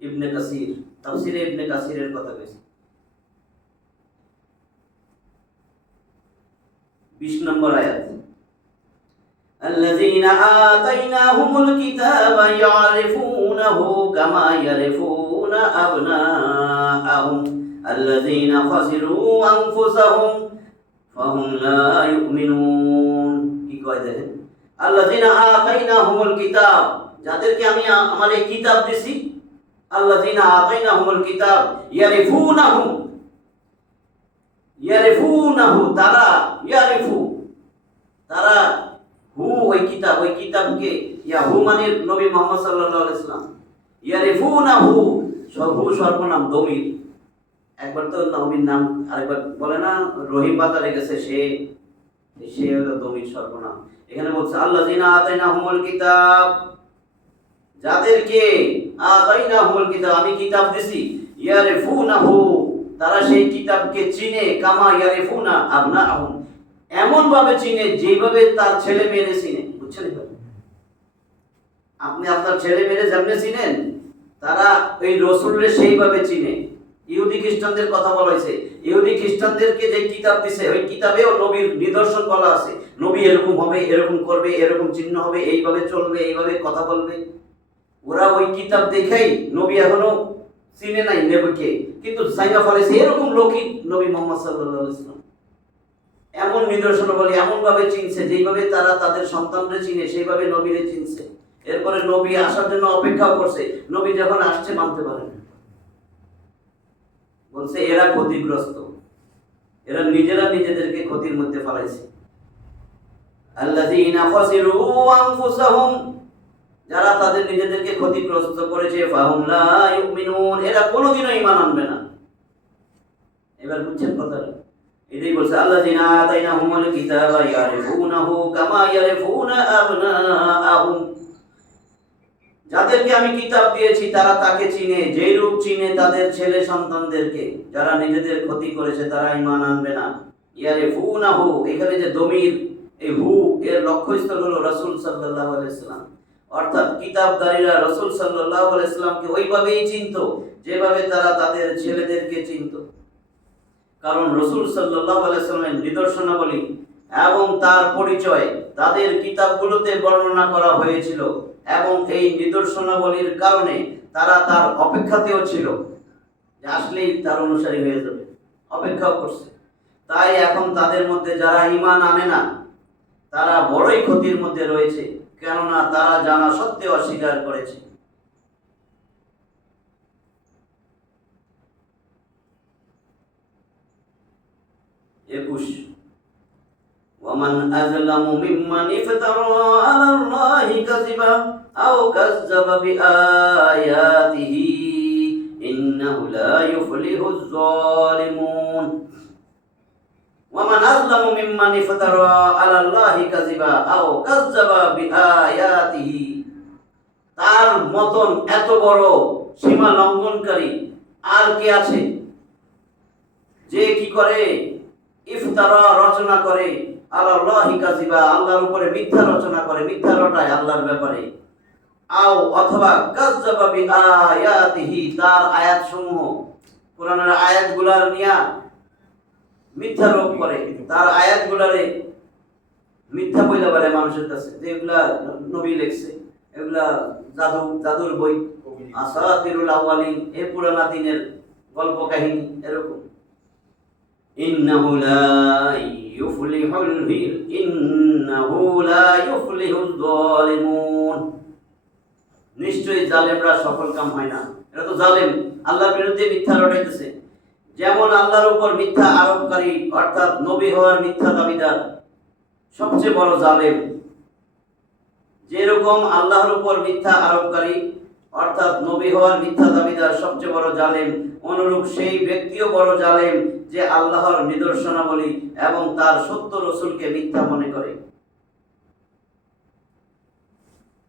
ইবনে কাসির তাফসীরে ইবনে কাসিরের কথা কইছে, 20 নম্বর আয়াত, الذين آتيناهم الكتاب يعرفونه كما يعرفون أبناءهم الذين خسروا أنفسهم فهم لا يؤمنون। কি কয় দেখেন, الذين آتيناهم الكتاب, যাদেরকে আমি আমার এই কিতাব দিছি, الذين آتيناهم الكتاب يعرفونه, ইয়ারিফুনাহু, তারা ইয়ারিফু, তারা হু ওই কিতাব, ওই কিতাবকে, ইয়াহু মানে নবী মুহাম্মদ সাল্লাল্লাহু আলাইহি ওয়াসাল্লাম, ইয়ারিফুনাহু সর্ব সর্বনাম দমির, একবার তো নবীর নাম, আরেকবার বলে না রহিম বাজারে গেছে সে, সে হলো দমির সর্বনাম। এখানে বলছে আল্লাযিনা আতাইনাহুমুল কিতাব, যাদেরকে আতাইনাহুমুল কিতাব আমি কিতাব দিছি, ইয়ারিফুনাহু, তারা সেই কিতাবকে চিনে, কামা ইয়ারিফুনা আবনাহুম, এমন ভাবে চিনে যেভাবে তার ছেলে মেয়ে চিনে। বুঝছেন? আপনি আপনার ছেলে মেয়ে যেমনে চিনেন, তারা এই রাসূলকে সেইভাবে চিনে। ইহুদি খ্রিস্টানদের কথা বলা হয়েছে, ইহুদি খ্রিস্টানদেরকে যে কিতাব দিছে ওই কিতাবেও নবীর নিদর্শন বলা আছে, নবী এরকম হবে, এরকম করবে, এরকম চিহ্ন হবে, এইভাবে চলবে, এইভাবে কথা বলবে। ওরা ওই কিতাব দেখেই, নবী এখনো চিনে নাই নবীকে, কিন্তু সাইনা ফলেছে এরকম লোকই নবী মুহাম্মদ সাল্লাল্লাহু আলাইহি ওয়াসাল্লাম, এমন নিদর্শন বলে এমন ভাবে চিনছে যেইভাবে তারা তাদের সন্তানরে চিনে সেইভাবে নবীরে চিনছে। এরপরে নবী আসার জন্য অপেক্ষা করছে, নবী যখন আসছে মানতে পারে না, বলছে এরা ক্ষতিগ্রস্ত, এরা নিজেরা নিজেদেরকে ক্ষতির মধ্যে ফেলাইছে। আল্লাযীনা খাসিরু আনফুসাহুম, যারা তাদের নিজেদেরকে ক্ষতিগ্রস্ত করেছে, ফাহুম লা ইউমিনুন, এরা কোনোদিনও ঈমান আনবে না। এবার বুঝছেন কথাটা? এটাই বলছে আল্লাযীনা আতাইনাহুমুল কিতাবা ইয়ারিফুনাহু কামা ইয়ারিফুনা আবনাআহুম, যাদেরকে আমি কিতাব দিয়েছি তারা তাকে চিনে, যেই রূপ চিনে তাদের ছেলে সন্তানদেরকে। যারা নিজেদের ক্ষতি করেছে তারা ঈমান আনবে না। ইয়ারিফুনাহু, এখানে যে দমির, এই হু এর লক্ষ্যস্থল হলো রাসূল সাল্লাল্লাহু আলাইহি ওয়াসাল্লাম। অর্থাৎ কিতাবদারীরা রাসূল সাল্লাল্লাহু আলাইহি ওয়াসাল্লামকে ওইভাবেই চিনতো যেভাবে তারা তাদের ছেলেদেরকে চিনতো। কারণ রাসূল সাল্লাল্লাহু আলাইহি ওয়াসাল্লামের নিদর্শনাবলী এবং তার পরিচয় তাদের কিতাবগুলোতে বর্ণনা করা হয়েছিল, এবং এই নিদর্শনাবলীর কারণে তারা তার অপেক্ষাতেও ছিল যে আসলেই তার অনুসারী হয়ে যাবে, অপেক্ষাও করছে। তাই এখন তাদের মধ্যে যারা ঈমান আনে না তারা বড়ই ক্ষতির মধ্যে রয়েছে, কেননা তারা জানা সত্ত্বেও অস্বীকার করেছে। 21 ومن أظلم ممن افترى على الله كذبا أو كذب بآياته إنه لا يفلح الظالمون ومن أظلم ممن افترى على الله كذبا أو كذب بآياته, তার মতন এত বড় সীমা লঙ্ঘনকারী আর কে আছে যে কি করে ইফতারা রচনা করে, আলাল্লাহি কাযিবা আল্লাহর উপরে মিথ্যা রচনা করে, মিথ্যা রটায় আল্লাহর ব্যাপারে, আও অথবা কাযযাবা বিআয়াতিহি, তার আয়াতসমূহ কোরআনের আয়াতগুলার নিয়া মিথ্যা রোপ করে, তার আয়াতগুলারে মিথ্যা বইলা বলে মানুষের কাছে যে এগুলা নবী লিখছে, এগুলা জাদুর বই, আসাতিরুল আওয়ালিন, এ পুরানা দিনের গল্প কাহিনী, এরকম। ইন্নাহু লা ইউফলিহুল যালিমুন, নিশ্চয়ই জালেমরা সফল কাম হয় না। এটা তো জালেম, আল্লাহর বিরুদ্ধে মিথ্যা রটাইতেছে। যেমন আল্লাহর উপর মিথ্যা আরোপকারী অর্থাৎ নবী হওয়ার মিথ্যা দাবিদার সবচেয়ে বড় জালেম, যেরকম আল্লাহর উপর মিথ্যা আরোপকারী অর্থাৎ নবী হওয়ার মিথ্যা দাবিদার সবচেয়ে বড় জালেম, অনুরূপ সেই ব্যক্তিও বড় জালেম যে আল্লাহর নিদর্শনাবলী এবং তার সত্য রসুলকে মিথ্যা মনে করে।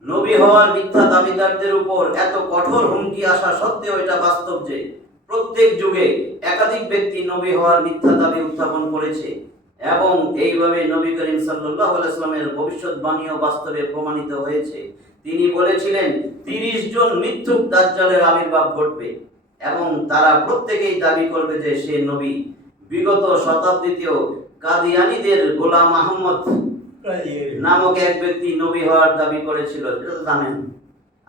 নবী হওয়ার মিথ্যা দাবিদারদের উপর এত কঠোর হুমকি আসা সত্ত্বেও এটা বাস্তব যে প্রত্যেক যুগে একাধিক ব্যক্তি নবী হওয়ার মিথ্যা দাবি উত্থাপন করেছে, এবং এইভাবে নবী করিম সাল্লাল্লাহু আলাইহি ওয়াসাল্লামের ভবিষ্যৎবাণীও বাস্তবে প্রমাণিত হয়েছে। তিনি বলেছিলেন 30 জন মিথ্যুক দাজ্জালের আবির্ভাব ঘটবে এবং তারা প্রত্যেকেই দাবি করবে যে সে নবী। বিগত শতাব্দীতেও কাদিয়ানীদের গোলাম আহমদ নামক এক ব্যক্তি নবী হওয়ার দাবি করেছিল, এটা তো জানেন।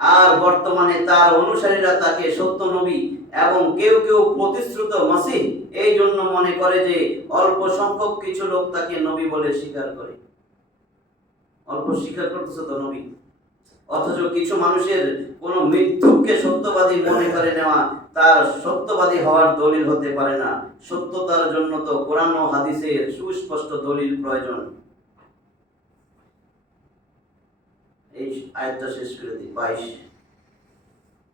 আর বর্তমানে তার অনুসারীরা তাকে সত্য নবী এবং কেউ কেউ প্রতিশ্রুত মাসিহ এই জন্য মনে করে যে অল্প সংখ্যক কিছু লোক তাকে নবী বলে স্বীকার করে। অল্প স্বীকার করতেছে তো নবী, অথচ কিছু মানুষের কোন মিথ্যুককে সত্যবাদী মনে করে নেওয়া তার সত্যবাদী হওয়ার দলিল হতে পারে না। সত্যতার জন্য তো কোরআন ও হাদিসের সুস্পষ্ট দলিল প্রয়োজন। এই আয়াতটা শেষ করে দিই,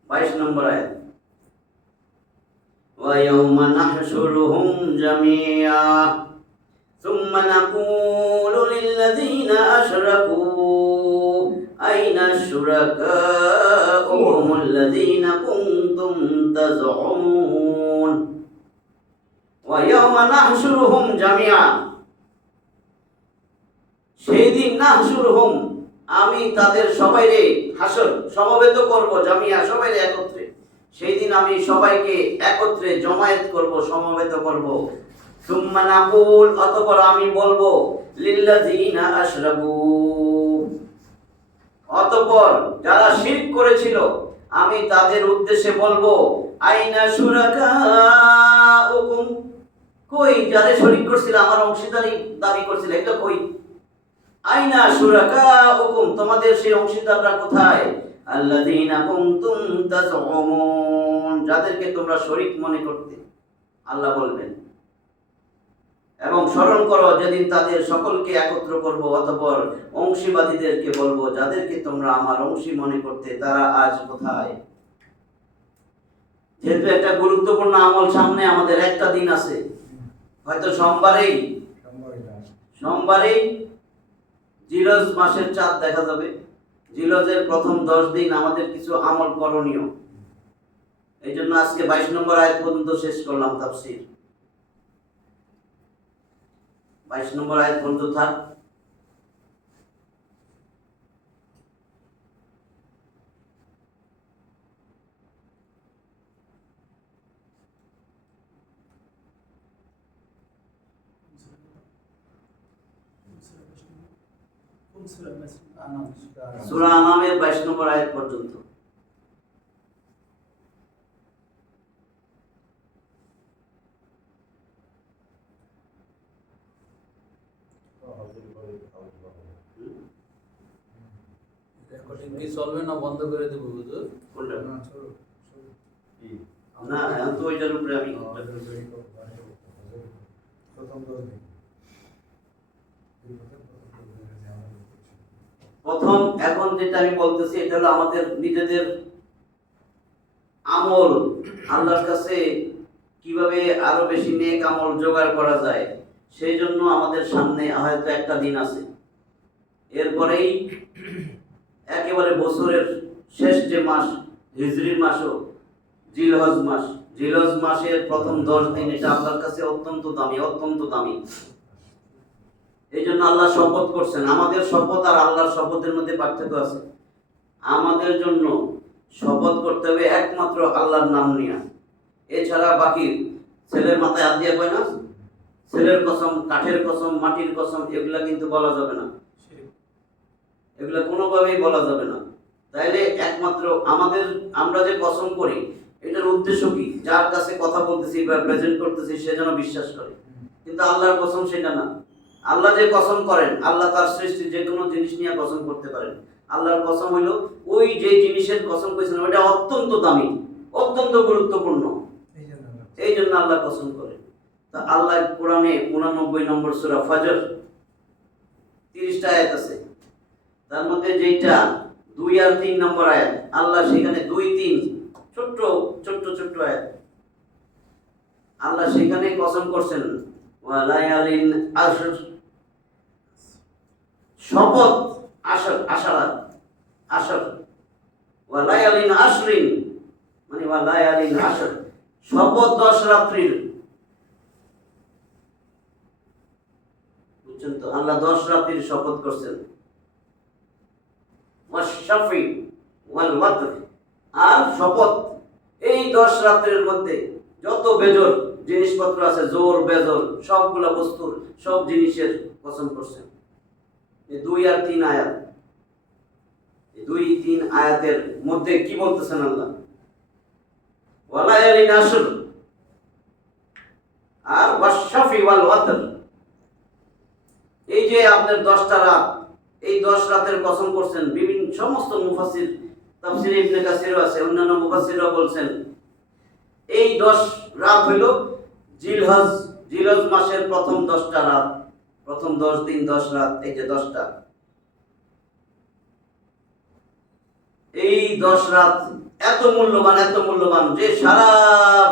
22 নম্বর আয়াত। وَيَوْمَ نَحْشُرُهُمْ جَمِيعًا ثُمَّ نَقُولُ لِلَّذِينَ أَشْرَكُوا أَيْنَ شُرَكَاؤُكُمُ الَّذِينَ كُنتُمْ تَزْعُمُونَ وَيَوْمَ نَحْشُرُهُمْ جَمِيعًا, সেই দিন নাহশুরুহুম, আমি তাদের সবাইকে হাসর সমবেত করব, জামিয়া সবাইকে একত্রে। সেই দিন আমি সবাইকে একত্রে জমায়েত করব, সমবেত করব। সুম্মা নাকুল, অতঃপর আমি বলবো লিল্লাযিনা আশরাকু, অতঃপর যারা শিরক করেছিল আমি তাদের উদ্দেশ্যে বলবো আইনা শুরাকাউকুম, কই যারা শরীক করছিল আমার অংশীদারি দাবি করছিল, এটা কই? আইনা শুরাকাউকুম, তোমাদের সেই অংশীদাররা কোথায়? আল্লাযীনা কুনতুম তাযউমুন, যাদেরকে তোমরা শরীক মনে করতে। আল্লাহ বলবেন, এবং স্মরণ করো যেদিন তাদের সকলকে একত্র করব, অতঃপর অংশীবাদীদেরকে বলবো যাদেরকে তোমরা আমার অংশী মনে করতে, তারা আজ কোথায়? যেহেতু একটা গুরুত্বপূর্ণ আমল সামনে আমাদের, একটা দিন আছে, হয়তো সোমবারেই জিলহজ মাসের চাঁদ দেখা যাবে, জিলহজের প্রথম 10 দিন আমাদের কিছু আমল করণীয়। এই জন্য আজকে 22 নম্বর আয়াত পর্যন্ত শেষ করলাম তাফসীর। 22 নম্বর আয়াত পর্যন্ত থাক। সূরা আনামের 22 নম্বর আয়াত পর্যন্ত। রেকর্ডিং কি চলবে না বন্ধ করে দেব হুজুর? কোনটা? না, এখন তো ওইটার উপরে আমি প্রথম এখন যেটা আমি বলতেছি এটা হলো আমাদের নিজেদের আমল, আল্লাহর কাছে কিভাবে আরো বেশি নেক আমল জোগাড় করা যায়, সেই জন্য আমাদের সামনে হয়তো একটা দিন আছে। এরপরেই একেবারে বছরের শেষ যে মাস, হিজরি মাসও জিলহজ মাস, জিলহজ মাসের প্রথম 10 দিন, এটা আল্লাহর কাছে অত্যন্ত দামি, অত্যন্ত দামি। এই জন্য আল্লাহ শপথ করছেন। আমাদের শপথ আর আল্লাহর শপথের মধ্যে পার্থক্য আছে। আমাদের জন্য শপথ করতে হবে একমাত্র আল্লাহর নাম নিয়ে, এছাড়া বাকি ছেলের মাথায় হাত দিয়ে কয় না, ছেলের কসম, কাঠের কসম, মাটির কসম, এগুলা কিন্তু বলা যাবে না, এগুলা কোনোভাবেই বলা যাবে না। তাইলে একমাত্র আমরা যে কসম করি এটার উদ্দেশ্য কি? যার কাছে কথা বলতেছি বা প্রেজেন্ট করতেছি সে যেন বিশ্বাস করে, কিন্তু আল্লাহর কসম সেটা না। আল্লাহ যে কসম করেন, আল্লাহ তার সৃষ্টি যে কোনো জিনিস নিয়ে কসম করতে পারেন। আল্লাহর কসম হলো ওই যে জিনিসের কসম করেছেন ওটা অত্যন্ত দামি, অত্যন্ত গুরুত্বপূর্ণ, এই জন্য আল্লাহ কসম করেন। তা আল্লাহ কোরআনে 89 নম্বর সূরা ফজর 30টা আয়াত আছে, তার মধ্যে যেটা 2 আর 3 নম্বর আয়াত, আল্লাহ সেখানে 2, 3 ছোট্ট ছোট্ট ছোট্ট আয়াত, আল্লাহ সেখানে কসম করছেন ওয়ালায়ালিন আশর, শপথ, আশর, আশারা, আশর, ওয়ালায়ালিন আশরিন, মানে ওয়ালায়ালিন আশর, শপথ 10 রাত্রির। বুঝছেন তো? আল্লাহ 10 রাত্রির শপথ করছেন। ওয়াশফি ওয়াল ওয়াতর, আর শপথ এই 10 রাত্রির মধ্যে যত বেজর জিনিসপত্র আছে, জোর বেজর সবগুলা বস্তুর, সব জিনিসের কসম করছেন। এই 2 আর 3 আয়াত, এই 2, 3 আয়াতের মধ্যে কি বলতেছেন আল্লাহ? ওয়ালায়ালিন আশর আর ওয়াশফি ওয়াল ওয়াতর, এই যে আপনার 10টা রাত, এই 10 রাতের কসম করছেন। বিভিন্ন সমস্ত মুফাসসির, তাফসীরে ইবনে কাসিরও আছে, অন্যান্য মুফাসসিরও বলছেন এই 10 রাত হলো জিলহজ মাসের প্রথম 10টা রাত, প্রথম 10 দিন 10 রাত, এই যে 10টা, এই 10 রাত এত মূল্যবান, এত মূল্যবান যে সারা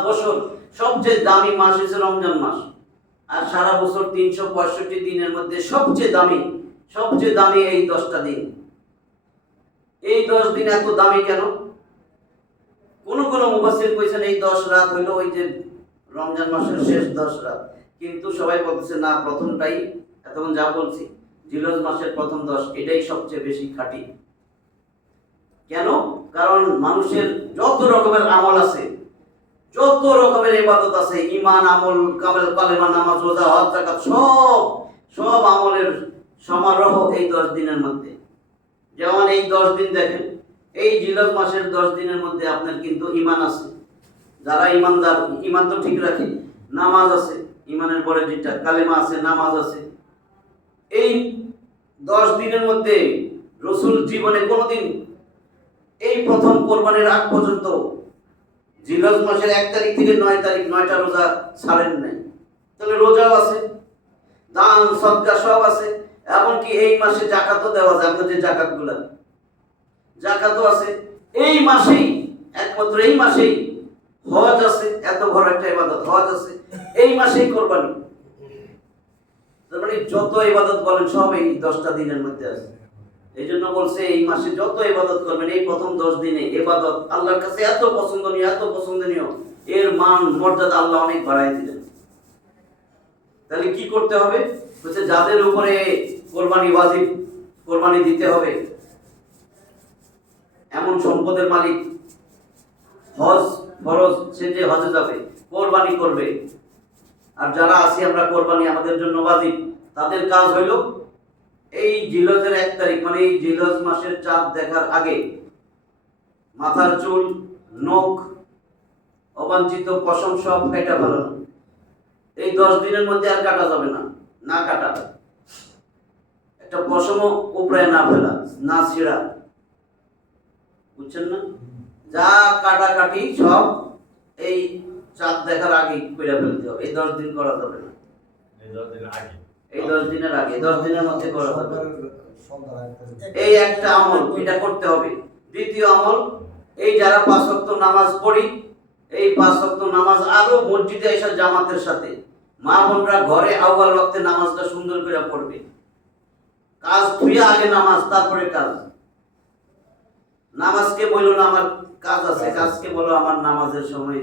বছর সবচেয়ে দামি মাস হচ্ছে রমজান মাস, আর সারা বছর 365 দিনের মধ্যে সবচেয়ে দামি এই 10টা দিন। এই 10 দিন এত দামি কেন? কোন মুফাসসির কইছেন এই 10 রাত হলো ওই যে রমজান মাসের শেষ 10 রাত, কিন্তু সবাই বলতেছে না, প্রথমটাই, এতক্ষণ যা বলছি জিলহজ মাসের প্রথম 10, এটাই সবচেয়ে বেশি খাঁটি। কেন? কারণ মানুষের যত রকমের আমল আছে, যত রকমের ইবাদত আছে, ঈমান, আমল, কালেমা, নামাজ, রোজা, হজ, যাকাত, সব আমলের সমারোহ এই 10 দিনের মধ্যে। যেমন এই 10 দিন দেখেন, এই জিলহজ মাসের 10 দিনের মধ্যে আপনার কিন্তু ঈমান আছে, যারা ঈমানদার, ঈমান তো ঠিক রাখে, নামাজ আছে, ঈমানের পরে যেটা কালেমা আছে, নামাজ আছে। এই 10 দিনের মধ্যে রাসূল জীবনে কোনোদিন এই প্রথম কোরবানির আগ পর্যন্ত জিলহজ মাসের 1 তারিখ থেকে 9 তারিখ 9টা রোজা ছাড়েন নাই। তাহলে রোজাও আছে, দান সদকা সব আছে, এমনকি এই মাসে যাকাতও দেওয়া যায়। আপনাদের যে যাকাতগুলো, যাকাতও আছে এই মাসেই, একমাত্র এই মাসেই। হজ আছে, এত বড় একটা ইবাদত, হজ আছে এই মাসেই কোরবানি। তার মানে যত ইবাদত বলেন সব এই 10টা দিনের মধ্যে আছে। এই জন্য বলছে এই মাসে যত ইবাদত করবেন এই প্রথম 10 দিনে ইবাদত আল্লাহর কাছে এত পছন্দনীয় এর মান মর্যাদা আল্লাহ অনেক বাড়ায় দিলেন। তাহলে কি করতে হবে? বলছে যাদের উপরে কোরবানি ওয়াজিব, কোরবানি দিতে হবে, এমন সম্পদের মালিক, হজ ফরজ, সে যে হজে যাবে কোরবানি করবে, আর যারা আছি আমরা কোরবানি আমাদের জন্য ওয়াজিব, তাদের কাজ হইল এই জিলহজের 1 তারিখ মানে এই জিলহজ মাসের চাঁদ দেখার আগে মাথার চুল, নখ, অবাঞ্ছিত পশম সব কেটে ফেলানো। এই 10 দিনের মধ্যে আর কাটা যাবে না, না কাটা, একটা পশমও উপরে না ফেলা, না ছিঁড়া, বুঝছেন না? যা কাটাকাটি সব এই চাঁদ দেখার আগে করে ফেলতে হবে। এই 10 দিন করা যাবে না, এই 10 দিনের আগে, 10 দিনের মধ্যে করা যাবে। এই একটা আমল, এটা করতে হবে। দ্বিতীয় আমল, এই যারা 5 ওয়াক্ত নামাজ পড়ি, এই 5 ওয়াক্ত নামাজ আরো মসজিদে এসে জামাতের সাথে মা বোনরা ঘরে আউয়াল ওয়াক্তে নামাজটা সুন্দর করে পড়বে। কাজ থুইয়া আগে নামাজ, তারপরে কাজ। নামাজকে বললো না আমার কাজ আছে, কাজকে বলো আমার নামাজের সময়।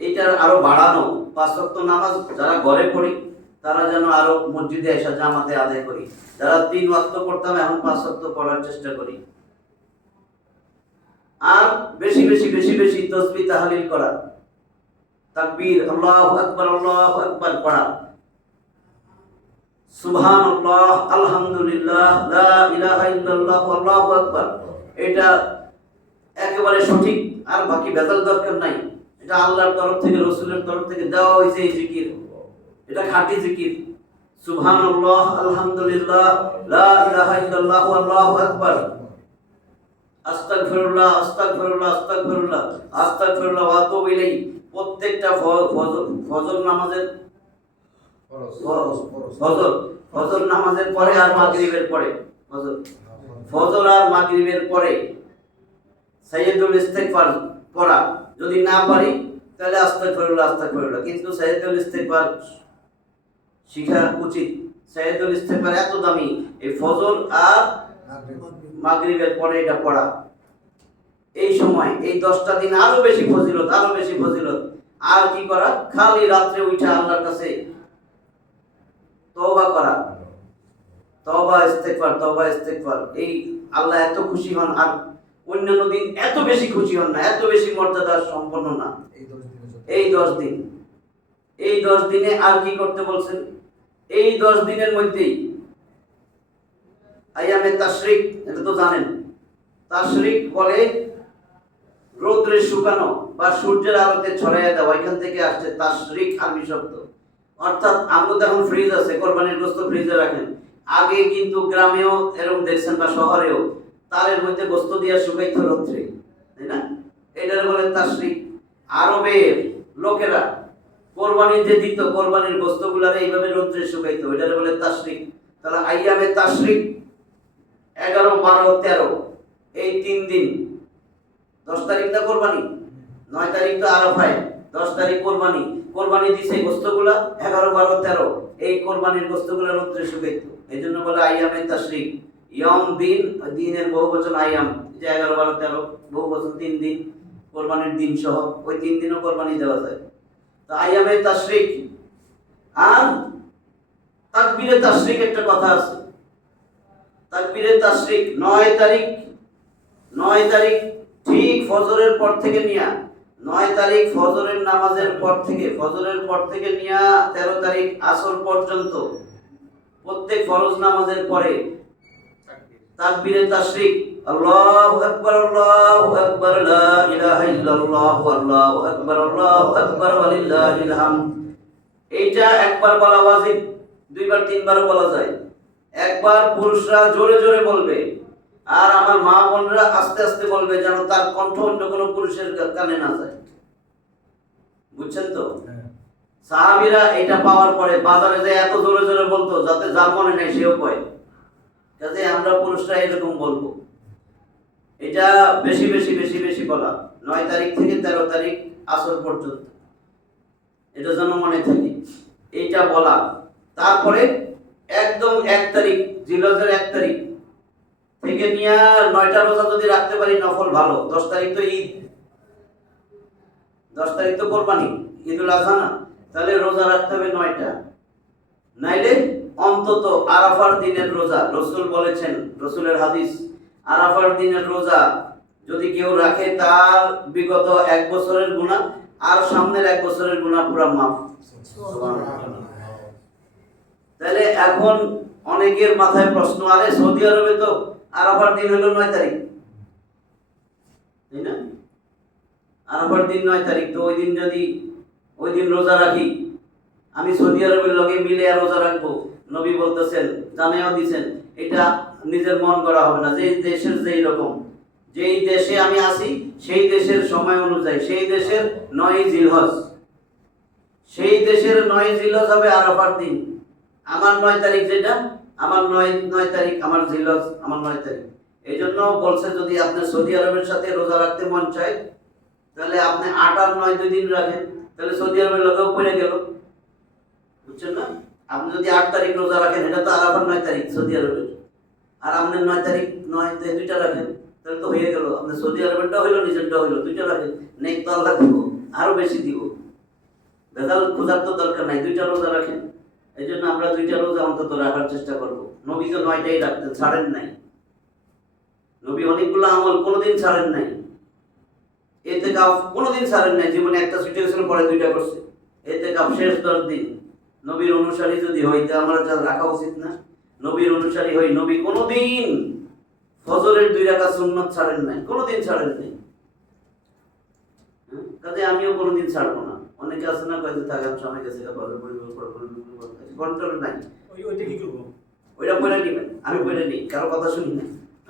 এইটার আরো বাড়ানো, 5 ওয়াক্ত নামাজ যারা ঘরে পড়ি তারা যেন আরো মসজিদে এসে জামাতে আদায় করি। যারা 3 ওয়াক্ত পড়তাম এখন 5 ওয়াক্ত পড়ার চেষ্টা করি। আর বেশি তাসবিহ তাহলিল করা, তাকবীর, আল্লাহু আকবার পড়া, সুবহানাল্লাহ, আলহামদুলিল্লাহ, লা ইলাহা ইল্লাল্লাহ, আল্লাহু আকবার। এটা একেবারে সঠিক, আর বাকি ভেজাল দরকার নাই। এটা আল্লাহর তরফ থেকে, রাসূলের তরফ থেকে দেওয়া হয়েছে এই জিকির। এটা খাঁটি জিকির। সুবহানাল্লাহ, আলহামদুলিল্লাহ, লা ইলাহা ইল্লাল্লাহ, আল্লাহু আকবার, আস্তাগফিরুল্লাহ, ওয়া আতুবু ইলাইহি। প্রত্যেকটা ফজর নামাজের ফজর নামাজের পরে আর মাগরিবের পরে, ফজর আর মাগরিবের পরে সাইয়্যিদুল ইস্তিগফার পড়া। যদি না পারি তাহলে আস্তাগফিরুল্লাহ। কিন্তু সাইয়্যিদুল ইস্তিগফার শিখা উচিত। সাইয়্যিদুল ইস্তিগফার এত দামি, এই ফজর আর মাগরিবের পরে এটা পড়া। এই সময় এই 10টা দিন আরো বেশি ফজিলত। আর কি করা? খালি রাত্রে উঠে আল্লাহর কাছে তওবা করা, তওবা ইস্তিগফার। এই আল্লাহ এত খুশি হন, আর অন্যান্য দিন এত বেশি খুশি হন না, এত বেশি মর্যাদা সম্পন্ন না। এই 10 দিন, এই 10 দিনে আর কি করতে বলছেন? এই 10 দিনের মধ্যেই আইয়ামে তাশরিক, এটা তো জানেন। তাশরিক বলে রোদ্রে শুকানো বা সূর্যের আলোতে ছড়াইয়া দেওয়া, এখান থেকে আসছে তাশরিক আরবি শব্দ। অর্থাৎ আমরা তো এখন ফ্রিজ আছে, কোরবানির গোশত ফ্রিজে রাখেন। আগে কিন্তু গ্রামেও এরকম দেখছেন বা শহরেও তারের মধ্যে গোশত দিয়া শুকাইতো রোদ্রে, তাই না? এটার বলে তাশরিক। আরবের লোকেরা কোরবানি যে দিত, কোরবানির গোশতগুলারে এইভাবে রোদ্রে শুকাইতো, এটার বলে তাশরিক। তাহলে আইয়ামে তাশরিক 11, 12, 13 এই 3 দিন। 10 তারিখ না কোরবানি, 9 তারিখ তো আরাফায়, 10 তারিখ কোরবানি দিছে গোশতগুলা 11, 12, 13 এই কোরবানির গোশতগুলা রোদ্রে শুকাইতো। এইজন্য বলে আইয়ামে তাশরিক। ইয়ম দিন, দিনের বহুবচন আইয়াম, যে 11, 12, 13 বহুবচন 3 দিন, কোরবানির দিন সহ ওই 3 দিনও কোরবানি দেওয়া যায়। তো আইয়ামে তাশরিক। আর তাকবীরে তাশরিক একটা কথা আছে। তাকবীরে তাশরিক 9 তারিখ ঠিক ফজরের পর থেকে নিয়া 9 তারিখ ফজরের নামাজের পর থেকে, নিয়া 13 তারিখ আসর পর্যন্ত প্রত্যেক ফরজ নামাজের পরে তাকবীরে তাশরিক, আল্লাহু আকবার, লা ইলাহা ইল্লাল্লাহ, আল্লাহু আকবার, ওয়ালিল্লাহিল হামদ। এইটা একবার বলা ওয়াজিব, 2 বার 3 বারও বলা যায়। একবার পুরুষরা জোরে জোরে বলবে, আর আমার মা বোনরা আস্তে আস্তে বলবে, যেন তার কণ্ঠ অন্য কোনো পুরুষের কানে না যায়। বুঝছেন তো? সাহাবীরা এটা পাওয়ার পরে বাজারে যে এত জোরে জোরে বলতো, যাতে যার মনে নেই সেও কয়, কাজে আমরা পুরুষরা এরকম বলবো। এটা বেশি বলা, 9 তারিখ থেকে 13 তারিখ আসর পর্যন্ত, এটা যেন মনে থাকে, এইটা বলা। তারপরে একদম 1 তারিখ, জিলহজের 1 তারিখ থেকে নিয়ে 9টা রোজা যদি রাখতে পারি নফল ভালো। 10 তারিখ তো ঈদ, 10 তারিখ তো কোরবানি, ঈদুল আজহা না, তাহলে রোজা রাখতে হবে 9টা। নাইলে অন্তত আরাফার দিনের রোজা, রসুল বলেছেন, রসুলের হাদিস, আরাফার দিনের রোজা যদি কেউ রাখে তার বিগত 1 বছরের গুনাহ আর সামনের 1 বছরের গুনাহ পুরো মাফ। তাহলে এখন অনেকের মাথায় প্রশ্ন, আরে সৌদি আরবে তো আরাফার দিন হলো 9 তারিখ, তাই না? আরাফার দিন 9 তারিখ, তো ওই দিন রোজা রাখি, আমি সৌদি আরবের লগে মিলে আর রোজা রাখবো, নবী বলতেছেন, জানাইও দিছেন, এটা নিজের মন করা হবে না। যে দেশের যেই রকম, যেই দেশে আমি আছি সেই দেশের সময় অনুযায়ী, সেই দেশের 9 জিলহজ, সেই দেশের 9 জিলহজ হবে আরাফার দিন। আমার 9 তারিখ যেটা, আমার 9 তারিখ আমার জিলহজ, আমার 9 তারিখ। এই জন্য বলছে যদি আপনি সৌদি আরবের সাথে রোজা রাখতে মন চায় তাহলে আপনি 8 আর 9 2 দিন রাখেন, তাহলে সৌদি আরবের লোকেও পড়ে গেল, বুঝছেন না? আপনি যদি 8 তারিখ রোজা রাখেন, এটা তো আরাফার 9 তারিখ সৌদি আরবের, আর আপনি 9 তারিখ 9 2টা রাখেন, তাহলে তো হয়ে গেল। আপনি সৌদি আরবেরটা হইলো, নিজেরটা হইলো, 2টা রাখেন, নেক তো আল্লাহ দিব, আরো বেশি দিব। ভেজাল খোঁজার তো দরকার নাই, 2টা রোজা রাখেন। এই জন্য আমরা 2টা রোজা অন্তত রাখার চেষ্টা করব। নবী তো 9টাই রাখতেন, ছাড়েন নাই। নবী অনেকগুলো আমল কোনোদিন ছাড়েন নাই, ইতিকাফ কোনোদিন ছাড়েন নাই, জীবনে একটা সিচুয়েশন পরে 2টা করছে। ইতিকাফ শেষ 10 দিন। নবীর অনুসারী যদি হই তা আমরা যা রাখা উচিত না? নবীর অনুসারী হই, নবী কোনোদিন ফজরের 2 রাকাত সুন্নাত ছাড়েন নাই, কোনোদিন ছাড়েন নাই। কাজে আমিও কোনোদিন ছাড়বো না। অনেকে আছে না, কয়েকদিন থাকে আমি সময় গেছে কন্ট্রোল নাই, ওইটা কি করবো? ওইটা পড়ে নিবেন, আমি পড়ে নিই, কারো কথা শুনি না,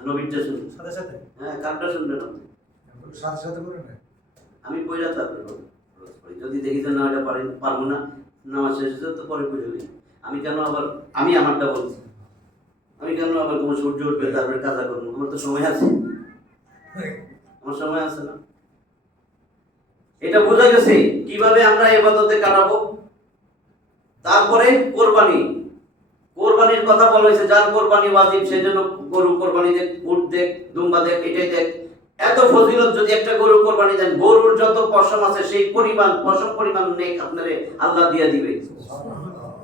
নবীরটা শুনি। সাথে সাথে হ্যাঁ, কারটা শুনবেন আপনি, সাথে সাথে করে না। আমি পড়ে তারপরে পড়ি। যদি দেখি যে না এটা পারবো না, নামাজ শেষ হয়ে তো পরে পড়ে নিই। আমি কেন আবার, আমি আমারটা বলছি, আমি কেন আবার তোমার সূর্য উঠবে তারপরে কাজা করবো? আমার তো সময় আছে, আমার সময় আছে না? এটা বোঝা গেছে কিভাবে আমরা ইবাদতে কাটাবো। তারপরে কোরবানির কথা বলা হয়েছে, যার কোরবানি ওয়াজিব সেজন্য গরু কোরবানি দেখ, উট দেখ, দুম্বা দেখ, এটাই দেখ। এত ফজিলত যদি একটা গরু কোরবানি দেন, গরুর যত পশম আছে সেই পশম পরিমাণ নেক আপনারে আল্লাহ দিয়ে দিবে।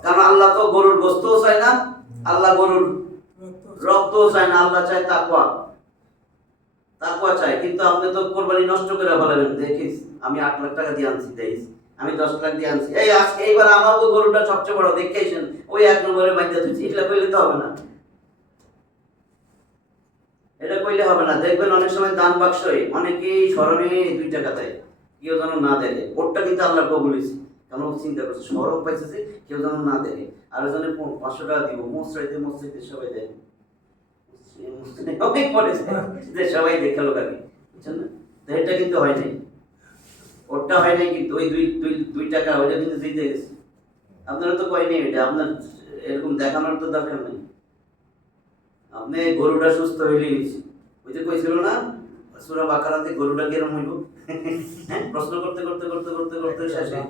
কারণ আল্লাহ তো গরুর গোশতও চায় না, আল্লাহ গরুর রক্তও চায় না, আল্লাহ চায় তাকওয়া চায়। কিন্তু আপনি তো কোরবানি নষ্ট করে ফেলাবেন, দেখিস আমি 8 লাখ টাকা দিয়ে আনছি, দেখিস আমি 10 লাখ দিয়ে আনছি, এই আজকে এইবার আমার তো গরুটা সবচেয়ে বড় দেখেছেন, ওই 1 নম্বরে বাইন্দা তুই, এগুলা কইলে তো হবে না, এটা কইলে হবে না। দেখবেন অনেক সময় দান বাক্সে অনেকেই শরমে 2 টাকা দেয়, কেউ যেন না দেখে। ওরটা কিন্তু আল্লাহ কবুল হয়েছে, কারণ চিন্তা করছে শরম পাইছে যে কেউ যেন না দেখে। আর জনে 500 টাকা দিব, মসজিদে সবাই দেয়, অনেক পড়েছে যে সবাই দেখে লোক আর কি, বুঝছেন না? তো এটা কিন্তু হয় নাই, ওরটা হয় নাই, কিন্তু ওই 2 টাকা ওইটা কিন্তু দিতে গেছে। আপনারা তো কয় নেই, এটা আপনার এরকম দেখানোর তো দরকার নেই। আপনি গরুটা সুস্থ হইলেই হয়েছে। ওই যে কইছিল না সূরা বাকারাতে গরুটা কেরম হইল, হ্যাঁ, প্রশ্ন করতে শেষে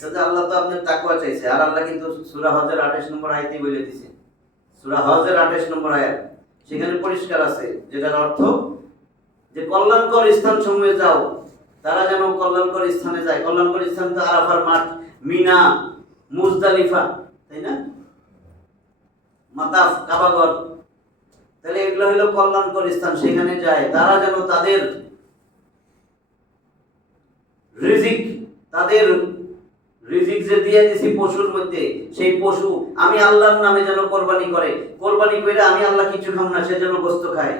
সাথে আল্লাহ তো আপনার তাকওয়া চাইছে। আর আল্লাহ কিন্তু সূরা হজের 28 নম্বর আয়াতেই বলে দিয়েছে, সূরা হজের 28 নম্বর আয়াত, সেখানে পরিষ্কার আছে, যেটার অর্থ যে কল্যাণকর স্থান সমূহে যাও, তারা যেন কল্যাণকর স্থানে যায়। কল্যাণকর স্থান তো আরাফার মাঠ, মিনা, মুজদালিফা, তাই না, মাতাফ, কাবাগর, তাহলে এগুলো হলো কল্যাণকর স্থান, সেখানে যায়। তারা যেন তাদের রিজিক যে দিয়ে দিছি পশুর মধ্যে, সেই পশু আমি আল্লাহর নামে যেন কোরবানি করে আমি আল্লাহ কিছু খাম না, সে যেন গোস্ত খায়,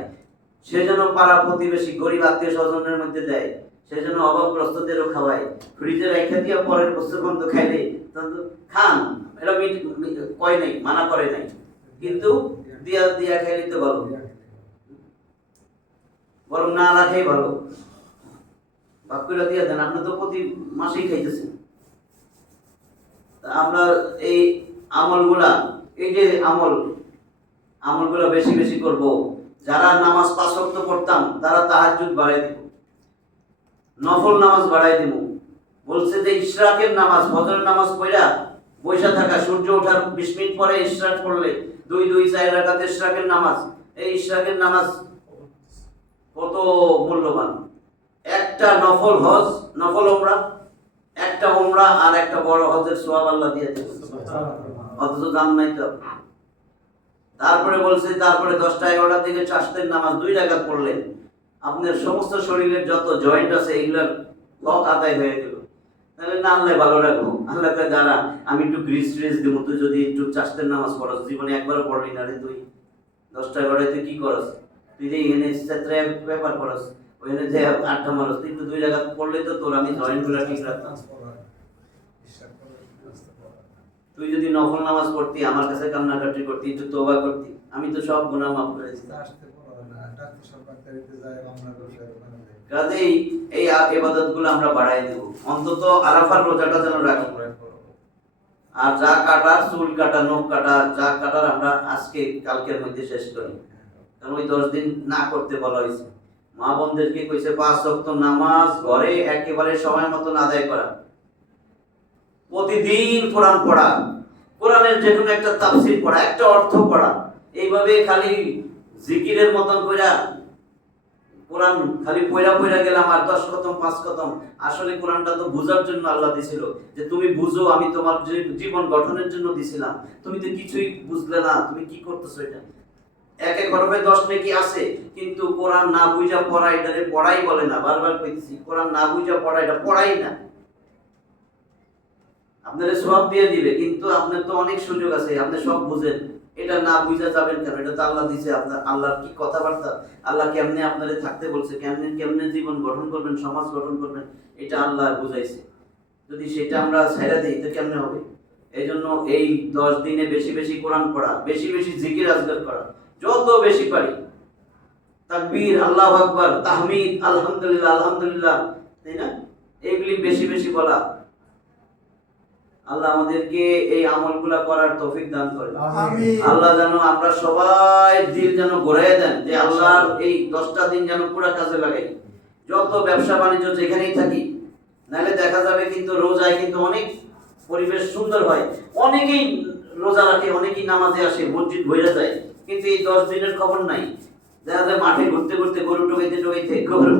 সে যেন পাড়া প্রতিবেশী গরিব আত্মীয় স্বজনের মধ্যে দেয়, সে যেন অভাবগ্রস্তদেরও খাওয়ায়। ফ্রিজে রেখে দিয়ে পরের বস্তু বন্ধ খাইলে খান, এটা কয় নাই, মানা করে নাই, কিন্তু দিয়া খাইলে তো ভালো, বরং না রাখাই ভালো। বাক্যটা দিয়ে দেন, আপনি তো প্রতি মাসেই খাইতেছেন। আমরা এই আমলগুলা, এই যে আমলগুলা বেশি বেশি করব। যারা নামাজ 5 ওয়াক্ত পড়তাম তারা তাহাজ্জুদ বাড়াই দিব, নফল নামাজ বাড়াই দিব। বলছে যে ইশরাকের নামাজ, ফজরের নামাজ পড়া বৈশা থাকা, সূর্য ওঠার 20 মিনিট পরে ইশরাক পড়লে 4 রাকাত ইশরাকের নামাজ, এই ইশরাকের নামাজ কত মূল্যবান। একটা নফল হজ, নফল ওমরা, একটা ওমরা আর একটা বড় হজের সওয়াব আল্লাহ দিয়ে দেবে, অথচ দাম নাই তো। তারপরে বলছে, তারপরে 10টা 11টার দিকে চাষতের নামাজ 2 রাকাত পড়লেন, আপনার সমস্ত শরীরের যত জয়েন্ট আছে এগুলার লক আদায় হয়ে গেল। তাহলে না আল্লাহ ভালো রাখবো, আল্লাহকে দ্বারা আমি একটু গ্রিস ট্রেস দেবো, তুই যদি একটু চাষতের নামাজ পড়াস, জীবনে একবারও পড়লি না রে তুই, 10টা 11টায় তুই কি করস, তুই যে এখানে ক্ষেত্রে পেপার পড়াস, ওইখানে যে আড্ডা মারস, তুই একটু 2 রাকাত পড়লে তো তোর আমি জয়েন্ট গুলা ঠিক রাখতাম। তুই যদি নফল নামাজ পড়তি, আমার কাছে কান্নাকাটি করতি, একটু তওবা করতি, আমি তো সব গুনাহ মাফ করে দিতাম। কাজেই এই ইবাদতগুলো আমরা বাড়াই দেব, অন্তত আরাফার রোজাটা যেন রাখি। আর যা কাটার, চুল কাটা, নখ কাটা, যা কাটার আমরা আজকে কালকের মধ্যে শেষ করি, কারণ ওই 10 দিন না করতে বলা হয়েছে। মা বোনদেরকে কইছে 5 ওয়াক্ত নামাজ ঘরে একেবারে সময় মতন আদায় করা, প্রতিদিন কোরআন পড়া, কোরআনের যে কোনো একটা তাফসীর পড়া, একটা অর্থ পড়া, এইভাবে খালি জিকিরের মতন কইরা কোরআন খালি পয়রা গেলাম আর 10 খতম 5 খতম। আসলে কোরআনটা তো বুঝার জন্য আল্লাহ দিছিল, যে তুমি বুঝো, আমি তোমার জীবন গঠনের জন্য দিছিলাম, তুমি তো কিছুই বুঝলে না, তুমি কি করতেছো এটা। এক হরফে 10 নেকি আছে, কিন্তু কোরআন না বুঝা পড়া, এটারে পড়াই বলে না, বারবার কইতেছি, কোরআন না বুঝা পড়া এটা পড়াই না। আপনারা সওয়াব দিয়ে দিবে, কিন্তু আপনার তো অনেক সুযোগ আছে, আপনি সব বুঝেন, এটা না বুঝা যাবেন কেন? এটা তো আল্লাহ দিয়েছে, আপনার আল্লাহর কি কথাবার্তা, আল্লাহ কেমনে আপনারে থাকতে বলছে, কেমনে কেমনে জীবন গঠন করবেন, সমাজ গঠন করবেন, এটা আল্লাহ বুঝাইছে। যদি সেটা আমরা ছেড়ে দিই তো কেমনে হবে? এই জন্য এই 10 দিনে বেশি বেশি কোরআন পড়া, বেশি বেশি জিকির আজকার করা, যত বেশি পারি, তাকবীর, আল্লাহু আকবার, তাহমিদ, আলহামদুলিল্লাহ আলহামদুলিল্লাহ, তাই না, এইগুলি বেশি বেশি বলা। আল্লাহ আমাদেরকে এই আমলগুলা করার তৌফিক দান করেন, আমিন। আল্লাহ যেন আমরা সবাই দিল যেন ঘুরাইয়া দেন, যে আল্লাহর এই 10টা দিন যেন পুরো কাজে লাগাই, যত ব্যবসা বাণিজ্য যেখানেই থাকি। নাহলে দেখা যাবে কিন্তু রোজায় কিন্তু অনেক পরিবেশ সুন্দর হয়, অনেকেই রোজা রাখে, অনেকেই নামাজে আসে, মসজিদ ভরে যায়, কিন্তু এই 10 দিনের খবর নাই। দেখা যায় মাঠে ঘুরতে ঘুরতে গরু টোকাইতে গরু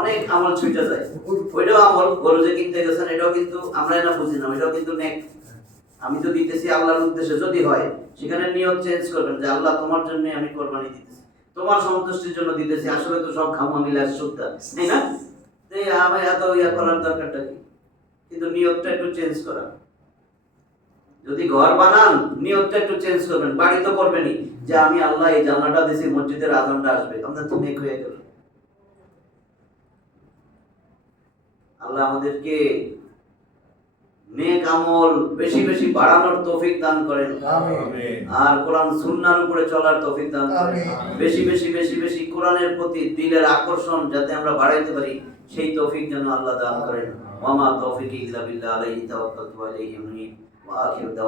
অনেক আমল ছুটে যায়। ওইটাও আমল, গরু যে কিনতে গেছেন এটাও কিন্তু আমরা না বুঝি না, ওইটাও কিন্তু নেক। আমি তো দিতেছি আল্লাহর উদ্দেশ্যে, যদি হয় সেখানে নিয়ত চেঞ্জ করবেন, যে আল্লাহ তোমার জন্য আমি কোরবানি দিতেছি, তোমার সন্তুষ্টির জন্য দিতেছি, আসলে তো সব খামো আমি লাশ সুদ্ধা, তাই না? আমি এত করার দরকারটা কি? কিন্তু নিয়তটা একটু চেঞ্জ করা। যদি ঘর বানান, নিয়তটা একটু চেঞ্জ করবেন, বাড়ি তো করবেনই, যে আমি আল্লাহ এই জানাটা দিছি, মসজিদের আযানটা আসবে, আপনার তো নেক হয়ে গেল। আল্লাহ আমাদেরকে নেক আমল বেশি বেশি বাড়ানোর তৌফিক দান করেন, আমিন। আর কোরআন সুন্নাহর উপরে চলার তৌফিক দান করেন। আমিন। বেশি বেশি বেশি বেশি কোরআনের প্রতি দিলের আকর্ষণ যাতে আমরা বাড়াইতে পারি, সেই তৌফিক যেন আল্লাহ দান করেন। ওয়া মা তৌফিকি ইল্লা বিল্লাহ, আলাইহি তাওয়াক্কালতু ওয়া ইলাইহি উনীব। ওয়া আখিরু দাওয়ানা।